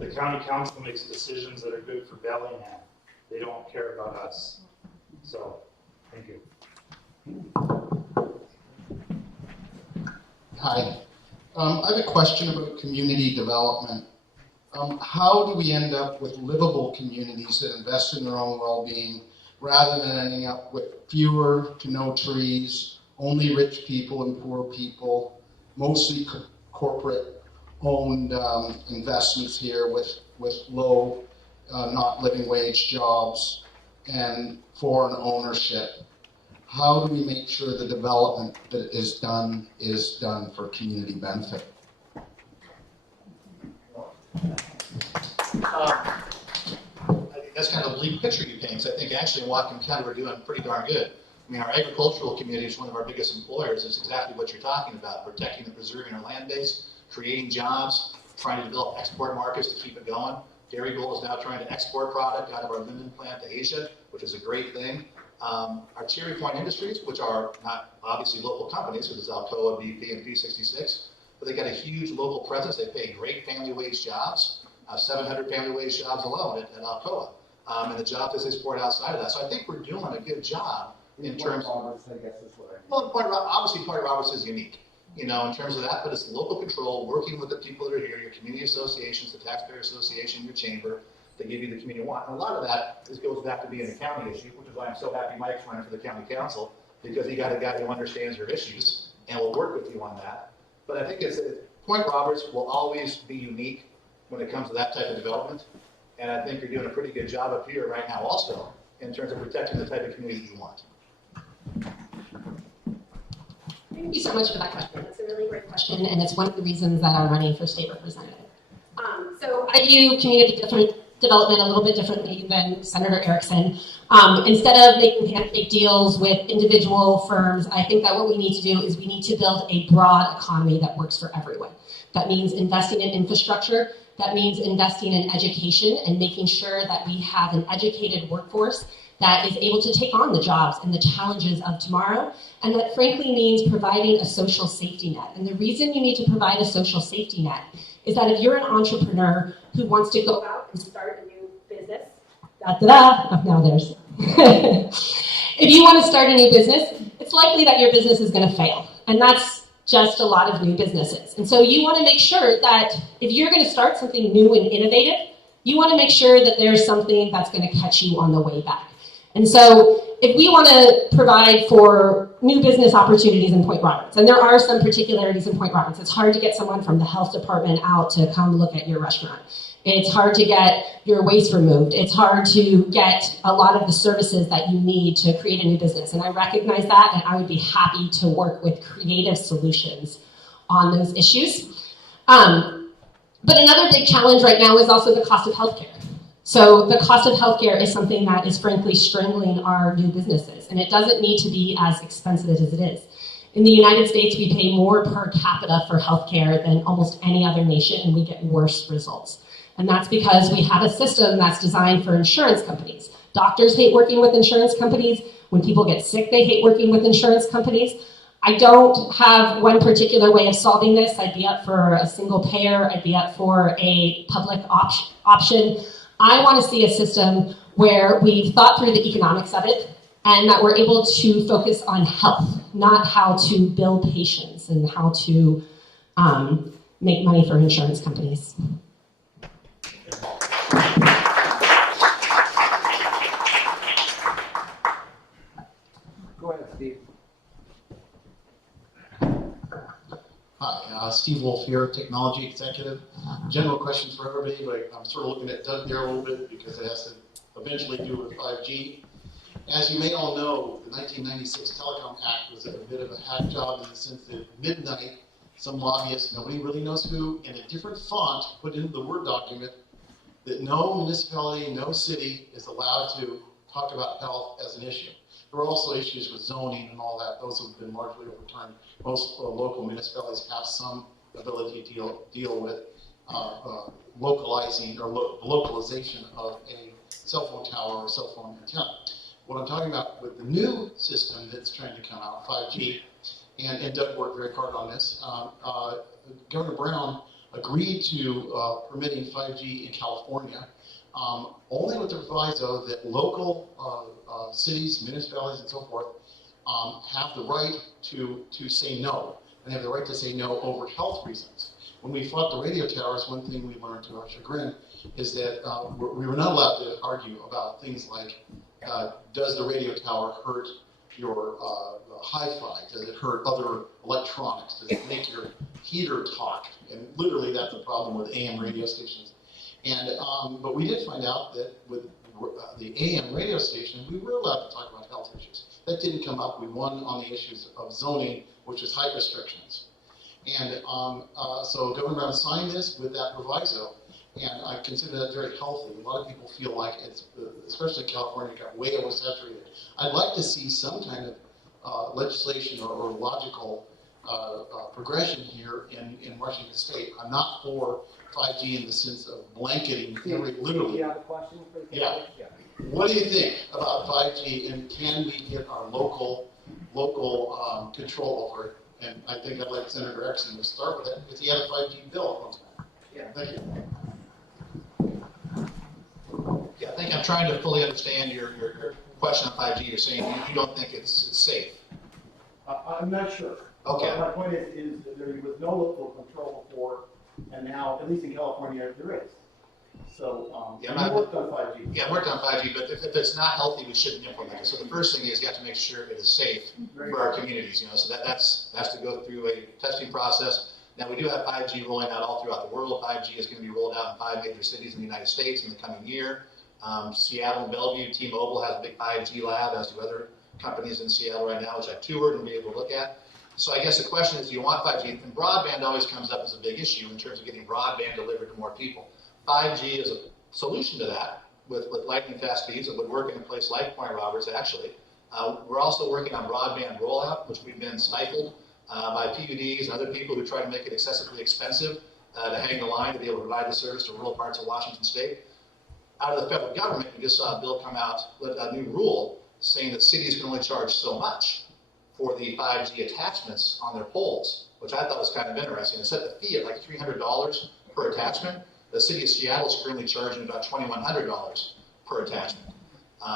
The county council makes decisions that are good for Bellingham. They don't care about us. So, thank you. Hi. I have a question about community development. How do we end up with livable communities that invest in their own well-being rather than ending up with fewer to no trees, only rich people and poor people, mostly corporate-owned investments here with low, not living wage jobs and foreign ownership? How do we make sure the development that is done for community benefit? I think that's kind of a bleak picture you paint. I think actually in Whatcom County we're doing pretty darn good. I mean, our agricultural community is one of our biggest employers. It's exactly what you're talking about, protecting and preserving our land base, creating jobs, trying to develop export markets to keep it going. Dairy Gold is now trying to export product out of our Linden plant to Asia, which is a great thing. Our Cherry Point Industries, which are not obviously local companies, because it's Alcoa, BP, and P66, but they got a huge local presence. They pay great family wage jobs, 700 family wage jobs alone at Alcoa, and the jobs that they support outside of that. So I think we're doing a good job in terms of, well, obviously Point Roberts is unique, you know, in terms of that, but it's local control, working with the people that are here, your community associations, the taxpayer association, your chamber, to give you the community want. And a lot of that goes back to being a county issue, which is why I'm so happy Mike's running for the county council, because he got a guy who understands your issues and will work with you on that. But I think Point Roberts will always be unique when it comes to that type of development. And I think you're doing a pretty good job up here right now also in terms of protecting the type of community you want. Thank you so much for that question. That's a really great question, and it's one of the reasons that I'm running for state representative. So I view community development a little bit differently than Senator Erickson. Instead of making handshake deals with individual firms, I think that what we need to do is we need to build a broad economy that works for everyone. That means investing in infrastructure. That means investing in education and making sure that we have an educated workforce that is able to take on the jobs and the challenges of tomorrow. And that frankly means providing a social safety net. And the reason you need to provide a social safety net is that if you're an entrepreneur who wants to go out and start a new business, now there's. If you want to start a new business, it's likely that your business is going to fail. And that's just a lot of new businesses. And so you want to make sure that if you're going to start something new and innovative, you want to make sure that there's something that's going to catch you on the way back. And so if we want to provide for new business opportunities in Point Roberts, and there are some particularities in Point Roberts, it's hard to get someone from the health department out to come look at your restaurant. It's hard to get your waste removed. It's hard to get a lot of the services that you need to create a new business. And I recognize that, and I would be happy to work with creative solutions on those issues. But another big challenge right now is also the cost of healthcare. So the cost of healthcare is something that is frankly strangling our new businesses, and it doesn't need to be as expensive as it is. In the United States, we pay more per capita for healthcare than almost any other nation, and we get worse results. And that's because we have a system that's designed for insurance companies. Doctors hate working with insurance companies. When people get sick, they hate working with insurance companies. I don't have one particular way of solving this. I'd be up for a single payer. I'd be up for a public option. I want to see a system where we've thought through the economics of it and that we're able to focus on health, not how to bill patients and how to make money for insurance companies. Go ahead, Steve. Hi, Steve Wolf here, Technology Executive. General questions for everybody, but I'm sort of looking at Doug there a little bit because it has to eventually do with 5G. As you may all know, the 1996 Telecom Act was a bit of a hack job in the sense that at midnight, some lobbyist, nobody really knows who, in a different font, put into the Word document that no municipality, no city is allowed to talked about health as an issue. There were also issues with zoning and all that. Those have been largely overturned. Most local municipalities have some ability to deal with localizing or localization of a cell phone tower or cell phone antenna. What I'm talking about with the new system that's trying to come out, 5G, and Doug worked very hard on this, Governor Brown agreed to permitting 5G in California, only with the proviso that local cities, municipalities, and so forth have the right to say no, and have the right to say no over health reasons. When we fought the radio towers, one thing we learned to our chagrin is that we were not allowed to argue about things like, does the radio tower hurt your hi-fi? Does it hurt other electronics? Does it make your heater talk? And literally that's the problem with AM radio stations. And but we did find out that with the AM radio station, we were allowed to talk about health issues. That didn't come up. We won on the issues of zoning, which is height restrictions. And so Governor Brown signed this with that proviso, and I consider that very healthy. A lot of people feel like it's, especially California, got way oversaturated. I'd like to see some kind of legislation or logical progression here in Washington State. I'm not for 5G in the sense of blanketing literally. Do you have a question for the Yeah. What do you think about 5G, and can we get our local control over it? And I think I'd like Senator Erickson to start with that, because he had a 5G bill at one time. Yeah. Thank you. Yeah, I think I'm trying to fully understand your question on 5G. You're saying you don't think it's safe. I'm not sure. Okay. My point is that there was no local control before, and now, at least in California, there is. So, Yeah, we worked on 5G. Yeah, I worked on 5G, but if it's not healthy, we shouldn't implement it. So the first thing is you have to make sure it is safe for our communities. So that has to go through a testing process. Now we do have 5G rolling out all throughout the world. 5G is going to be rolled out in 5 major cities in the United States in the coming year. Seattle and Bellevue, T-Mobile has a big 5G lab, as do other companies in Seattle right now, which I've toured and be able to look at. So I guess the question is, do you want 5G? And broadband always comes up as a big issue in terms of getting broadband delivered to more people. 5G is a solution to that with lightning fast speeds that would work in a place like Point Roberts, actually. We're also working on broadband rollout, which we've been stifled by PUDs and other people who try to make it excessively expensive to hang the line to be able to provide the service to rural parts of Washington State. Out of the federal government, we just saw a bill come out with a new rule saying that cities can only charge so much for the 5G attachments on their poles, which I thought was kind of interesting. It set the fee at like $300 per attachment. The city of Seattle is currently charging about $2,100 per attachment.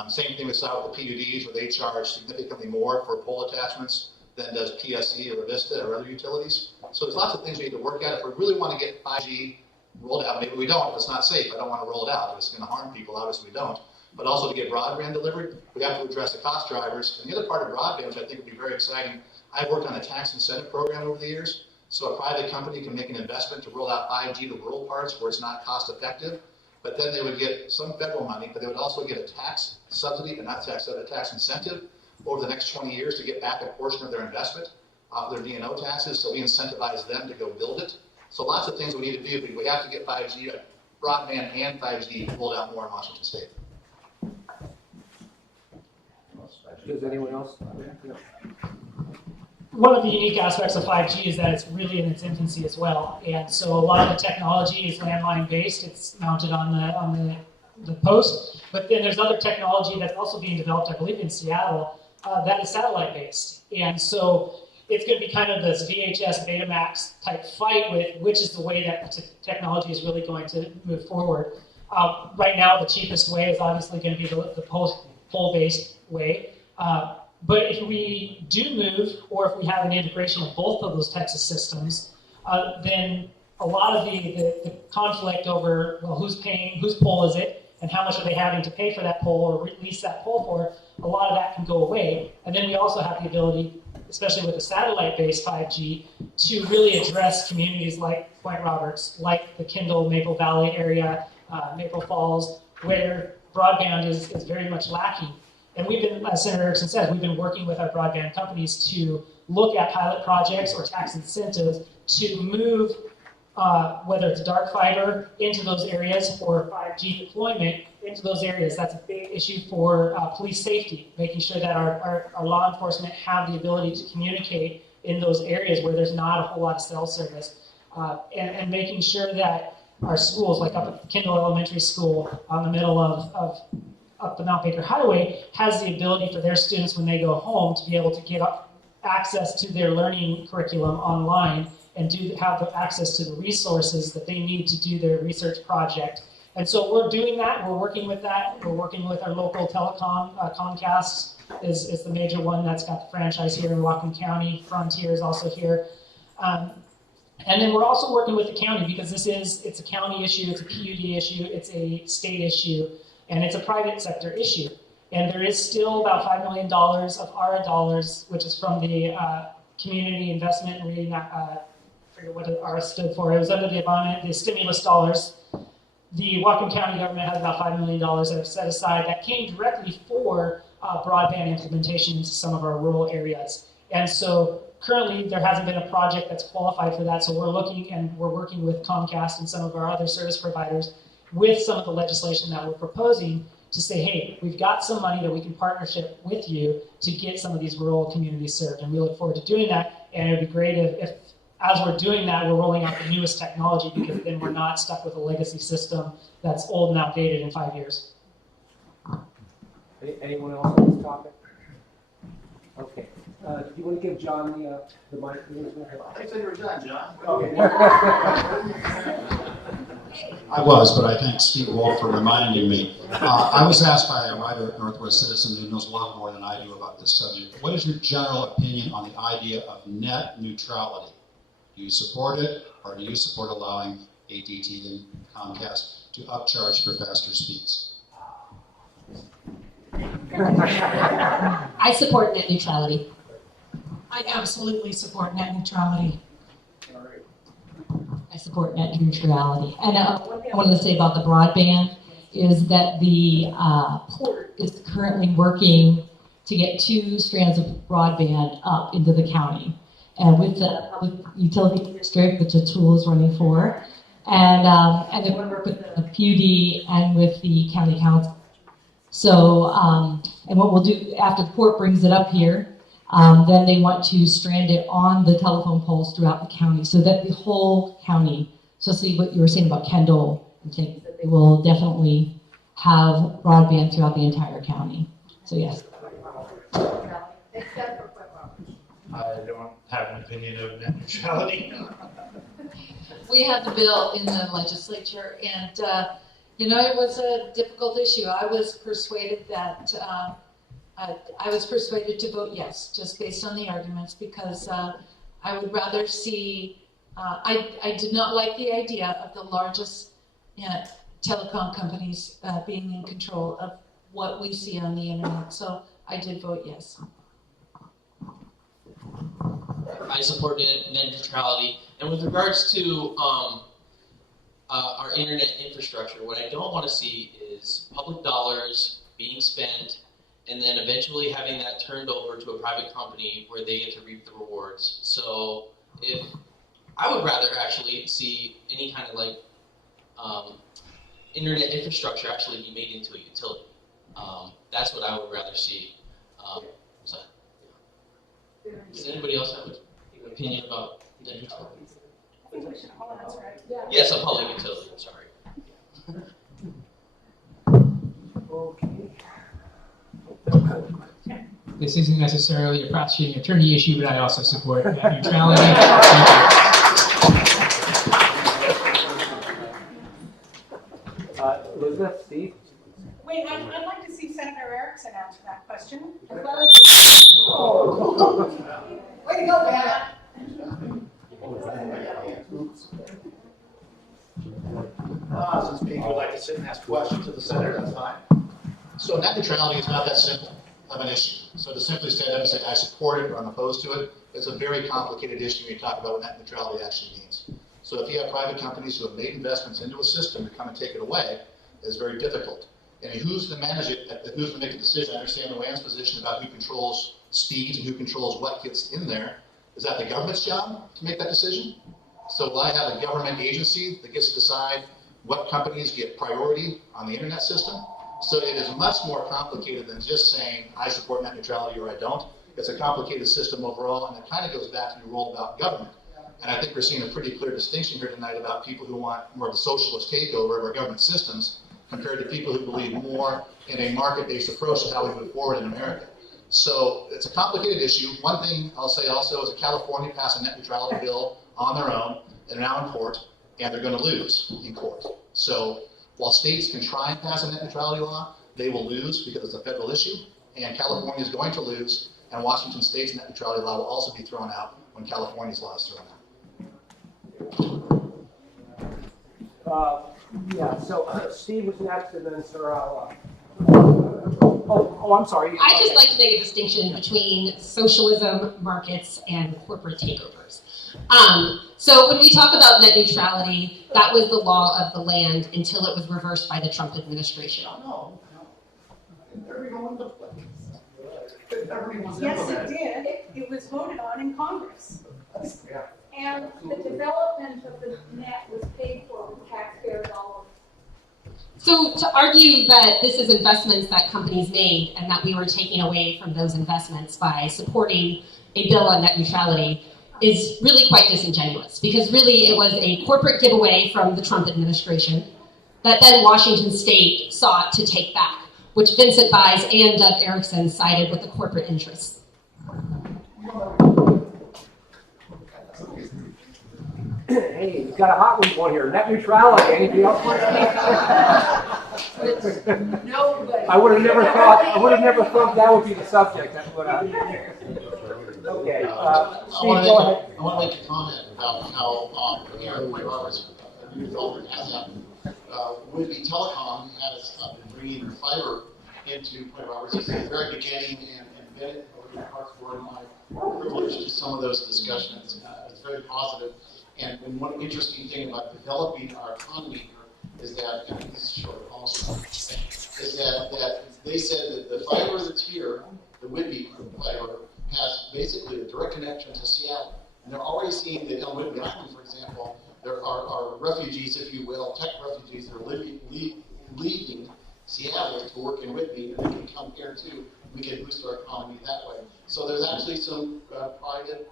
Same thing we saw with the PUDs, where they charge significantly more for pole attachments than does PSE or Vista or other utilities. So there's lots of things we need to work at. If we really want to get 5G rolled out, maybe we don't. If it's not safe, I don't want to roll it out. If it's going to harm people, obviously we don't. But also to get broadband delivered, we have to address the cost drivers. And the other part of broadband, which I think would be very exciting, I've worked on a tax incentive program over the years. So a private company can make an investment to roll out 5G to rural parts where it's not cost effective, but then they would get some federal money, but they would also get a tax subsidy, and not tax, a tax incentive over the next 20 years to get back a portion of their investment off their D&O taxes. So we incentivize them to go build it. So lots of things we need to do. We have to get 5G, broadband and 5G rolled out more in Washington State. Does anyone else? One of the unique aspects of 5G is that it's really in its infancy as well. And so a lot of the technology is landline based. It's mounted on the post. But then there's other technology that's also being developed, I believe in Seattle, that is satellite based. And so it's going to be kind of this VHS Betamax type fight with which is the way that technology is really going to move forward. Right now, the cheapest way is obviously going to be the pole based way. But if we do move, or if we have an integration of both of those types of systems, then a lot of the conflict over, well, who's paying, whose pole is it, and how much are they having to pay for that pole or release that pole for, a lot of that can go away. And then we also have the ability, especially with the satellite-based 5G, to really address communities like Point Roberts, like the Kendall, Maple Valley area, Maple Falls, where broadband is very much lacking. And we've been, as Senator Erickson said, we've been working with our broadband companies to look at pilot projects or tax incentives to move whether it's dark fiber into those areas or 5G deployment into those areas. That's a big issue for police safety, making sure that our law enforcement have the ability to communicate in those areas where there's not a whole lot of cell service, and making sure that our schools, like up at Kendall Elementary School on the middle of up the Mount Baker Highway, has the ability for their students when they go home to be able to get access to their learning curriculum online and have the access to the resources that they need to do their research project. And so we're doing that, we're working with that, we're working with our local telecom, Comcast is the major one that's got the franchise here in Whatcom County, Frontier is also here. And then we're also working with the county because it's a county issue, it's a PUD issue, it's a state issue, and it's a private sector issue. And there is still about $5 million of ARA dollars, which is from the Community Investment and I forget what ARA stood for. It was under the stimulus dollars. The Whatcom County government has about $5 million that have set aside that came directly for broadband implementation into some of our rural areas. And so currently there hasn't been a project that's qualified for that, so we're working with Comcast and some of our other service providers with some of the legislation that we're proposing to say, hey, we've got some money that we can partnership with you to get some of these rural communities served. And we look forward to doing that. And it would be great if as we're doing that, we're rolling out the newest technology, because then we're not stuck with a legacy system that's old and outdated in 5 years. Anyone else on this topic? Okay. Do you want to give John the mic? I said you were done, John. Okay. I was, but I thank Steve Wolf for reminding me. I was asked by a writer at Northwest Citizen who knows a lot more than I do about this subject. What is your general opinion on the idea of net neutrality? Do you support it, or do you support allowing AT&T and Comcast to upcharge for faster speeds? I support net neutrality. I absolutely support net neutrality. I support net neutrality. And one thing I wanted to say about the broadband is that the port is currently working to get 2 strands of broadband up into the county. And with the public utility district, which the tool is running for, and then we work with the PUD and with the county council. So, and what we'll do after the port brings it up here, then they want to strand it on the telephone poles throughout the county, so that the whole county, especially what you were saying about Kendall, and things, that they will definitely have broadband throughout the entire county. So yes. I don't have an opinion of net neutrality. We had the bill in the legislature, and it was a difficult issue. I was persuaded that I was persuaded to vote yes, just based on the arguments, because I would rather see. I did not like the idea of the largest telecom companies being in control of what we see on the internet. So I did vote yes. I support net neutrality. And with regards to our internet infrastructure, what I don't want to see is public dollars being spent and then eventually having that turned over to a private company where they get to reap the rewards. So if I would rather actually see any kind of internet infrastructure actually be made into a utility. That's what I would rather see. Does anybody else have an opinion about net neutrality? I think we should all answer it. Yeah. Yes, a public utility, I'm sorry. This isn't necessarily a prosecuting attorney issue, but I also support net neutrality. Elizabeth, Steve? Wait, I'd like to see Senator Erickson answer that question, as well as. Way to go, Vanna. Since people would like to sit and ask questions of the senator, that's fine. So net neutrality is not that simple of an issue. So to simply stand up and say, I support it or I'm opposed to it, it's a very complicated issue when you talk about what net neutrality actually means. So if you have private companies who have made investments into a system to come and take it away, it's very difficult. And who's to manage it, who's to make a decision? I understand Luann's position about who controls speeds and who controls what gets in there. Is that the government's job to make that decision? So I have a government agency that gets to decide what companies get priority on the internet system. So it is much more complicated than just saying I support net neutrality or I don't. It's a complicated system overall, and it kind of goes back to your role about government. And I think we're seeing a pretty clear distinction here tonight about people who want more of a socialist takeover of our government systems compared to people who believe more in a market-based approach to how we move forward in America. So it's a complicated issue. One thing I'll say also is that California passed a net neutrality bill on their own, and they're now in court, and they're going to lose in court. So while states can try and pass a net neutrality law, they will lose because it's a federal issue, and California is going to lose, and Washington State's net neutrality law will also be thrown out when California's law is thrown out. Yeah, so Steve was next, and then Sarah. I'm sorry. I just like to make a distinction between socialism, markets, and corporate takeovers. So when we talk about net neutrality, that was the law of the land until it was reversed by the Trump administration. No. Yes, it did. It was voted on in Congress. Yeah. And the development of the net was paid for with taxpayer dollars. So to argue that this is investments that companies made and that we were taking away from those investments by supporting a bill on net neutrality is really quite disingenuous, because really it was a corporate giveaway from the Trump administration that then Washington State sought to take back, which Vincent Bies and Doug Erickson sided with the corporate interests. Hey, you've got a hot one going here. Net neutrality. Anybody else want to speak? Nobody. I would have never thought that would be the subject. That's what okay. Steve, go ahead. I want to make a comment about how here in Point Roberts, a new development has happened. Whidbey Telecom has been bringing fiber into Point Roberts since the very beginning, and embedded over the parts board. My privilege to some of those discussions. It's very positive. And one interesting thing about developing our economy here is that, and this is short also, is that they said that the fiber that's here, the Whidbey fiber, has basically a direct connection to Seattle. And they're already seeing that on Whidbey Island, for example, there are refugees, if you will, tech refugees that are leaving Seattle to work in Whidbey, and they can come here too. We can boost our economy that way. So there's actually some private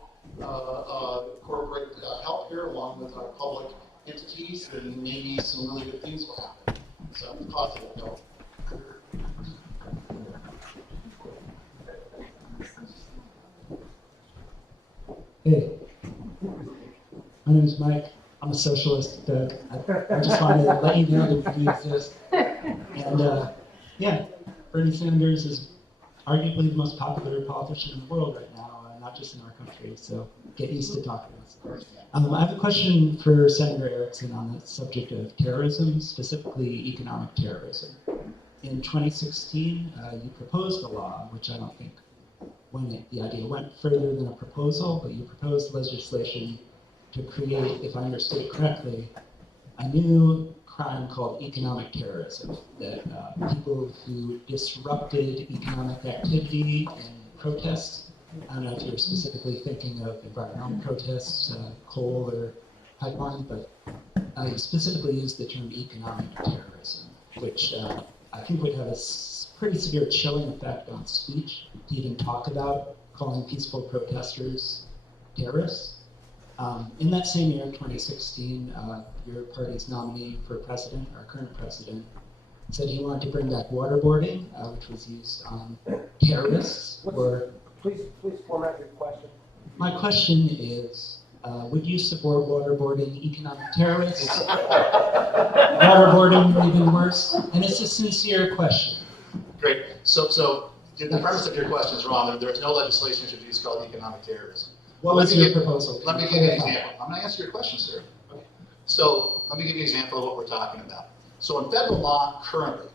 corporate help here, along with our public entities, and maybe some really good things will happen. So it's positive note. Hey, my name is Mike. I'm a socialist. I just wanted to let you know that we exist. And yeah, Bernie Sanders is arguably the most popular politician in the world right now, not just in our country. So get used to talking to us. I have a question for Senator Erickson on the subject of terrorism, specifically economic terrorism. In 2016, you proposed a law, which I don't think the idea went further than a proposal, but you proposed legislation to create, if I understood correctly, a new crime called economic terrorism, that people who disrupted economic activity and protests, I don't know if you're specifically thinking of environmental protests, coal or pipeline, but I specifically used the term economic terrorism, which I think would have a pretty severe chilling effect on speech to even talk about calling peaceful protesters terrorists. In that same year, 2016, your party's nominee for president, our current president, said he wanted to bring back waterboarding, which was used on terrorists. Please format your question. My question is, would you support waterboarding economic terrorists? Waterboarding even worse? And it's a sincere question. Great. So the premise of your question is wrong. There is no legislation introduced called economic terrorism. What was your proposal? Let me give you an example. I'm going to answer your question, sir. Okay. So let me give you an example of what we're talking about. So in federal law currently,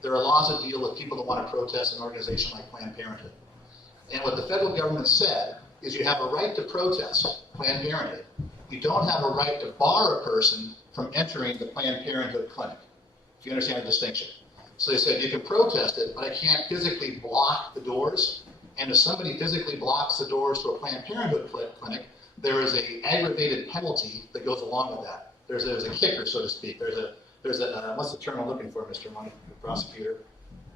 there are laws that deal with people that want to protest an organization like Planned Parenthood. And what the federal government said is you have a right to protest Planned Parenthood. You don't have a right to bar a person from entering the Planned Parenthood clinic. If you understand the distinction. So they said you can protest it, but I can't physically block the doors. And if somebody physically blocks the doors to a Planned Parenthood clinic, there is a aggravated penalty that goes along with that. There's a kicker, so to speak. There's a what's the term I'm looking for, Mr. Money, prosecutor?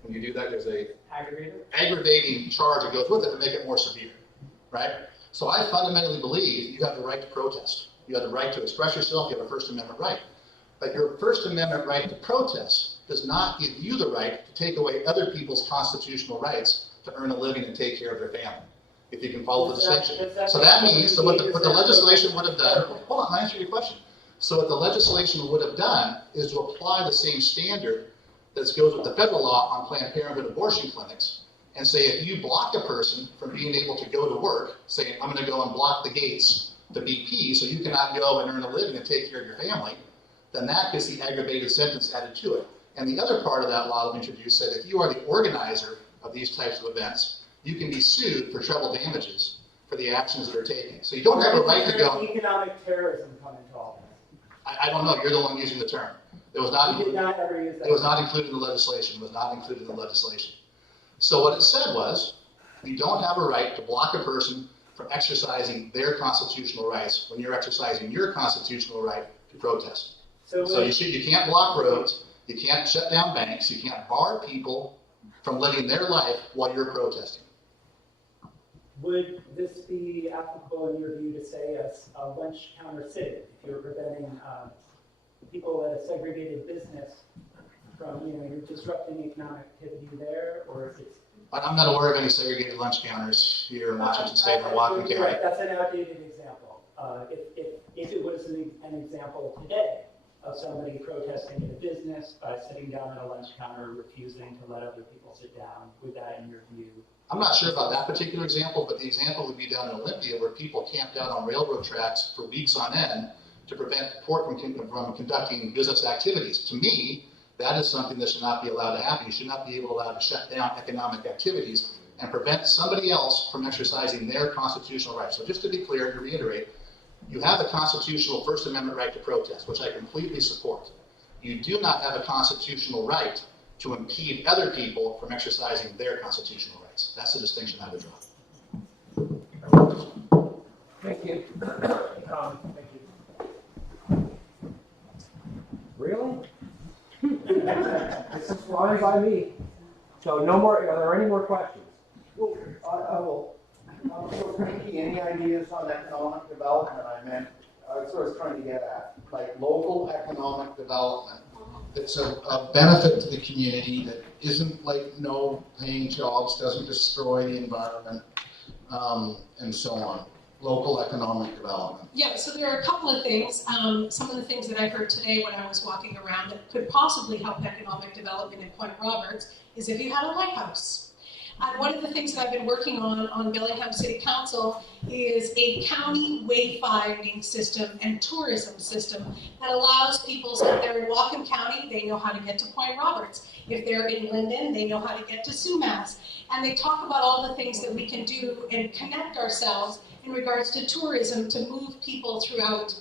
When you do that, there's a aggravating charge that goes with it to make it more severe, right? So I fundamentally believe you have the right to protest. You have the right to express yourself. You have a First Amendment right. But your First Amendment right to protest does not give you the right to take away other people's constitutional rights to earn a living and take care of their family, if you can follow the distinction. So that means, so what the legislation would have done, hold on, I'll answer your question. So what the legislation would have done is to apply the same standard that goes with the federal law on Planned Parenthood abortion clinics and say if you block a person from being able to go to work, say I'm going to go and block the gates to BP so you cannot go and earn a living and take care of your family, then that gets the aggravated sentence added to it. And the other part of that law that we introduced said if you are the organizer of these types of events, you can be sued for treble damages for the actions that are taken. So you don't have a right to go. Economic terrorism come into all this? I don't know. You're the one using the term. It was not. You did not ever use that. It was not included in the legislation. It was not included in the legislation. So what it said was, you don't have a right to block a person from exercising their constitutional rights when you're exercising your constitutional right to protest. So you can't block roads. You can't shut down banks. You can't bar people from living their life while you're protesting. Would this be applicable in your view to say a lunch counter city if you're preventing people at a segregated business from, you're disrupting economic activity there, or if it's... I'm not aware of any segregated lunch counters here in Washington State or Whatcom County. Right, that's an outdated example. If it was an example today of somebody protesting at a business by sitting down at a lunch counter, refusing to let other people sit down, would that, in your view? I'm not sure about that particular example, but the example would be down in Olympia where people camped out on railroad tracks for weeks on end to prevent the port from conducting business activities. To me, that is something that should not be allowed to happen. You should not be allowed to shut down economic activities and prevent somebody else from exercising their constitutional rights. So just to be clear, to reiterate, you have a constitutional First Amendment right to protest, which I completely support. You do not have a constitutional right to impede other people from exercising their constitutional rights. That's the distinction I would draw. Thank you. Thank you. Really? This is flying by me. So no more, are there any more questions? Well, I will. So Frankie, any ideas on economic development? That's what I was trying to get at, like local economic development. It's a benefit to the community that isn't like no paying jobs, doesn't destroy the environment, and so on. Local economic development. Yeah, so there are a couple of things. Some of the things that I heard today when I was walking around that could possibly help economic development in Point Roberts is if you had a lighthouse. And one of the things that I've been working on Bellingham City Council is a county wayfinding system and tourism system that allows people, so if they're in Whatcom County, they know how to get to Point Roberts. If they're in Linden, they know how to get to Sumas. And they talk about all the things that we can do and connect ourselves in regards to tourism to move people throughout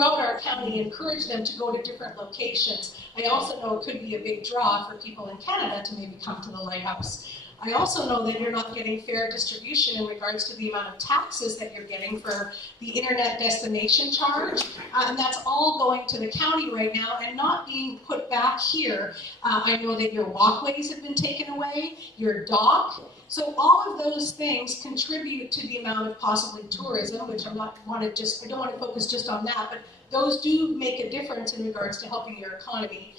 our county, encourage them to go to different locations. I also know it could be a big draw for people in Canada to maybe come to the lighthouse. I also know that you're not getting fair distribution in regards to the amount of taxes that you're getting for the internet destination charge, and that's all going to the county right now and not being put back here. I know that your walkways have been taken away, your dock. So all of those things contribute to the amount of possibly tourism, which I don't want to focus just on that, but those do make a difference in regards to helping your economy.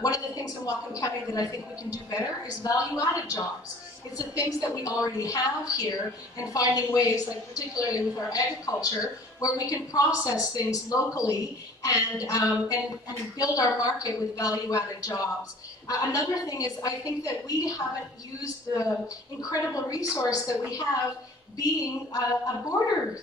One of the things in Whatcom County that I think we can do better is value-added jobs. It's the things that we already have here and finding ways, like particularly with our agriculture, where we can process things locally and build our market with value-added jobs. Another thing is I think that we haven't used the incredible resource that we have being a border,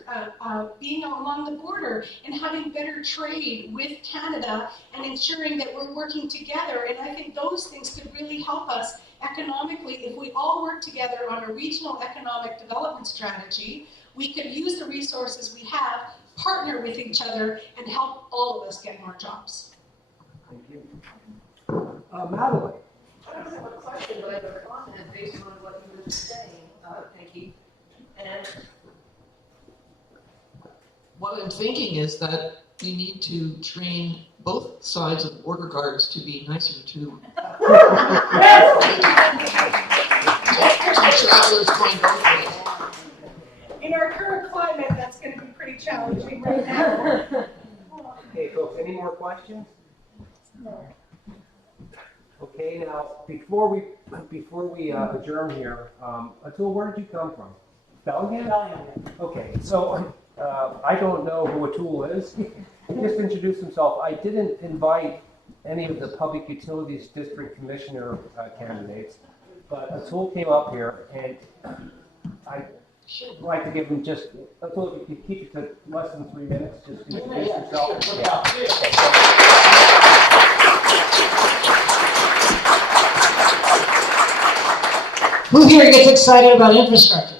being along the border and having better trade with Canada and ensuring that we're working together. And I think those things could really help us economically if we all work together on a regional economic development strategy. We could use the resources we have, partner with each other, and help all of us get more jobs. Thank you. Madeline. I don't have a question, but I have a comment based on what you were saying. Thank you. And what I'm thinking is that we need to train both sides of border guards to be nicer to travelers going both ways. In our current climate, that's going to be pretty challenging right now. Okay, folks, any more questions? Okay, now, before we adjourn here, Atul, where did you come from? Bellingham? Okay, so I don't know who Atul is. He just introduced himself. I didn't invite any of the Public Utilities District Commissioner candidates, but Atul came up here, and I'd like to give him just, Atul, if you could keep it to less than 3 minutes, just introduce yourself. Who here gets excited about infrastructure?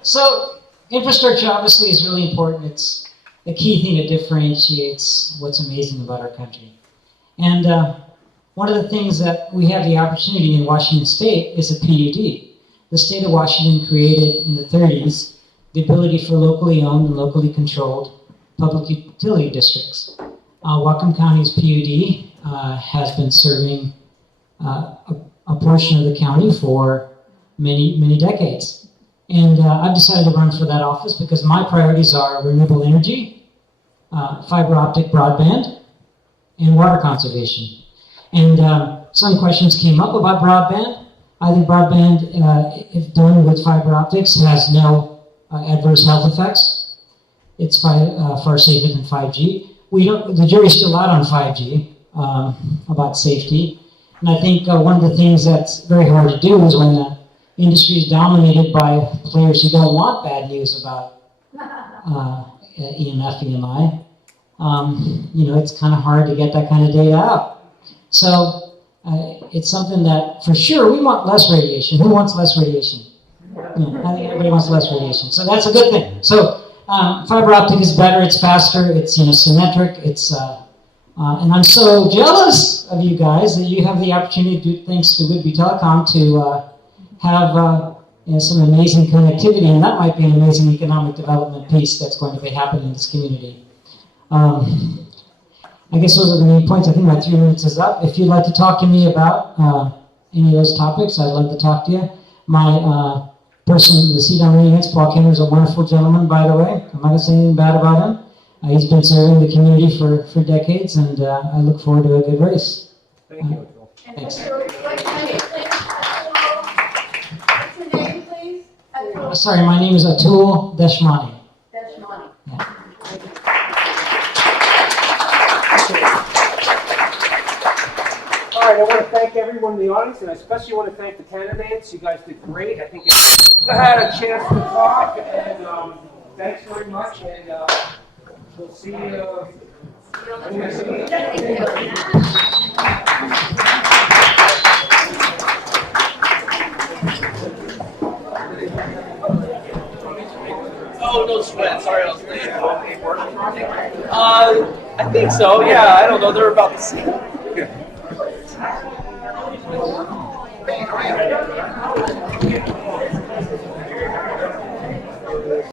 So, infrastructure obviously is really important. It's a key thing that differentiates what's amazing about our country. And one of the things that we have the opportunity in Washington State is a PUD. The state of Washington created in the 30s the ability for locally owned and locally controlled public utility districts. Whatcom County's PUD has been serving a portion of the county for many decades. And I've decided to run for that office because my priorities are renewable energy, fiber optic broadband, and water conservation. And some questions came up about broadband. I think broadband, if done with fiber optics, has no adverse health effects. It's far safer than 5G. The jury's still out on 5G about safety. And I think one of the things that's very hard to do is when the industry is dominated by players who don't want bad news about EMF, EMI. It's kind of hard to get that kind of data out. So it's something that, for sure, we want less radiation. Who wants less radiation? I think everybody wants less radiation. So that's a good thing. So fiber optic is better. It's faster. It's symmetric. It's and I'm so jealous of you guys that you have the opportunity, thanks to Whidbey Telecom, to have some amazing connectivity, and that might be an amazing economic development piece that's going to be happening in this community. I guess those are the main points. I think my 3 minutes is up. If you'd like to talk to me about any of those topics, I'd love to talk to you. My person, the seat I'm running against, Paul Kenner, is a wonderful gentleman, by the way. I'm not going to say anything bad about him. He's been serving the community for decades, and I look forward to a good race. Thank you, Atul. Thanks. What's your name, please? Atul. Sorry, my name is Atul Deshmani. Deshmani. All right, I want to thank everyone in the audience, and I especially want to thank the candidates. You guys did great. I think I had a chance to talk, and thanks very much, and we'll see you. Oh, no sweat. Sorry, I was late. I think so. Yeah, I don't know. They're about the same.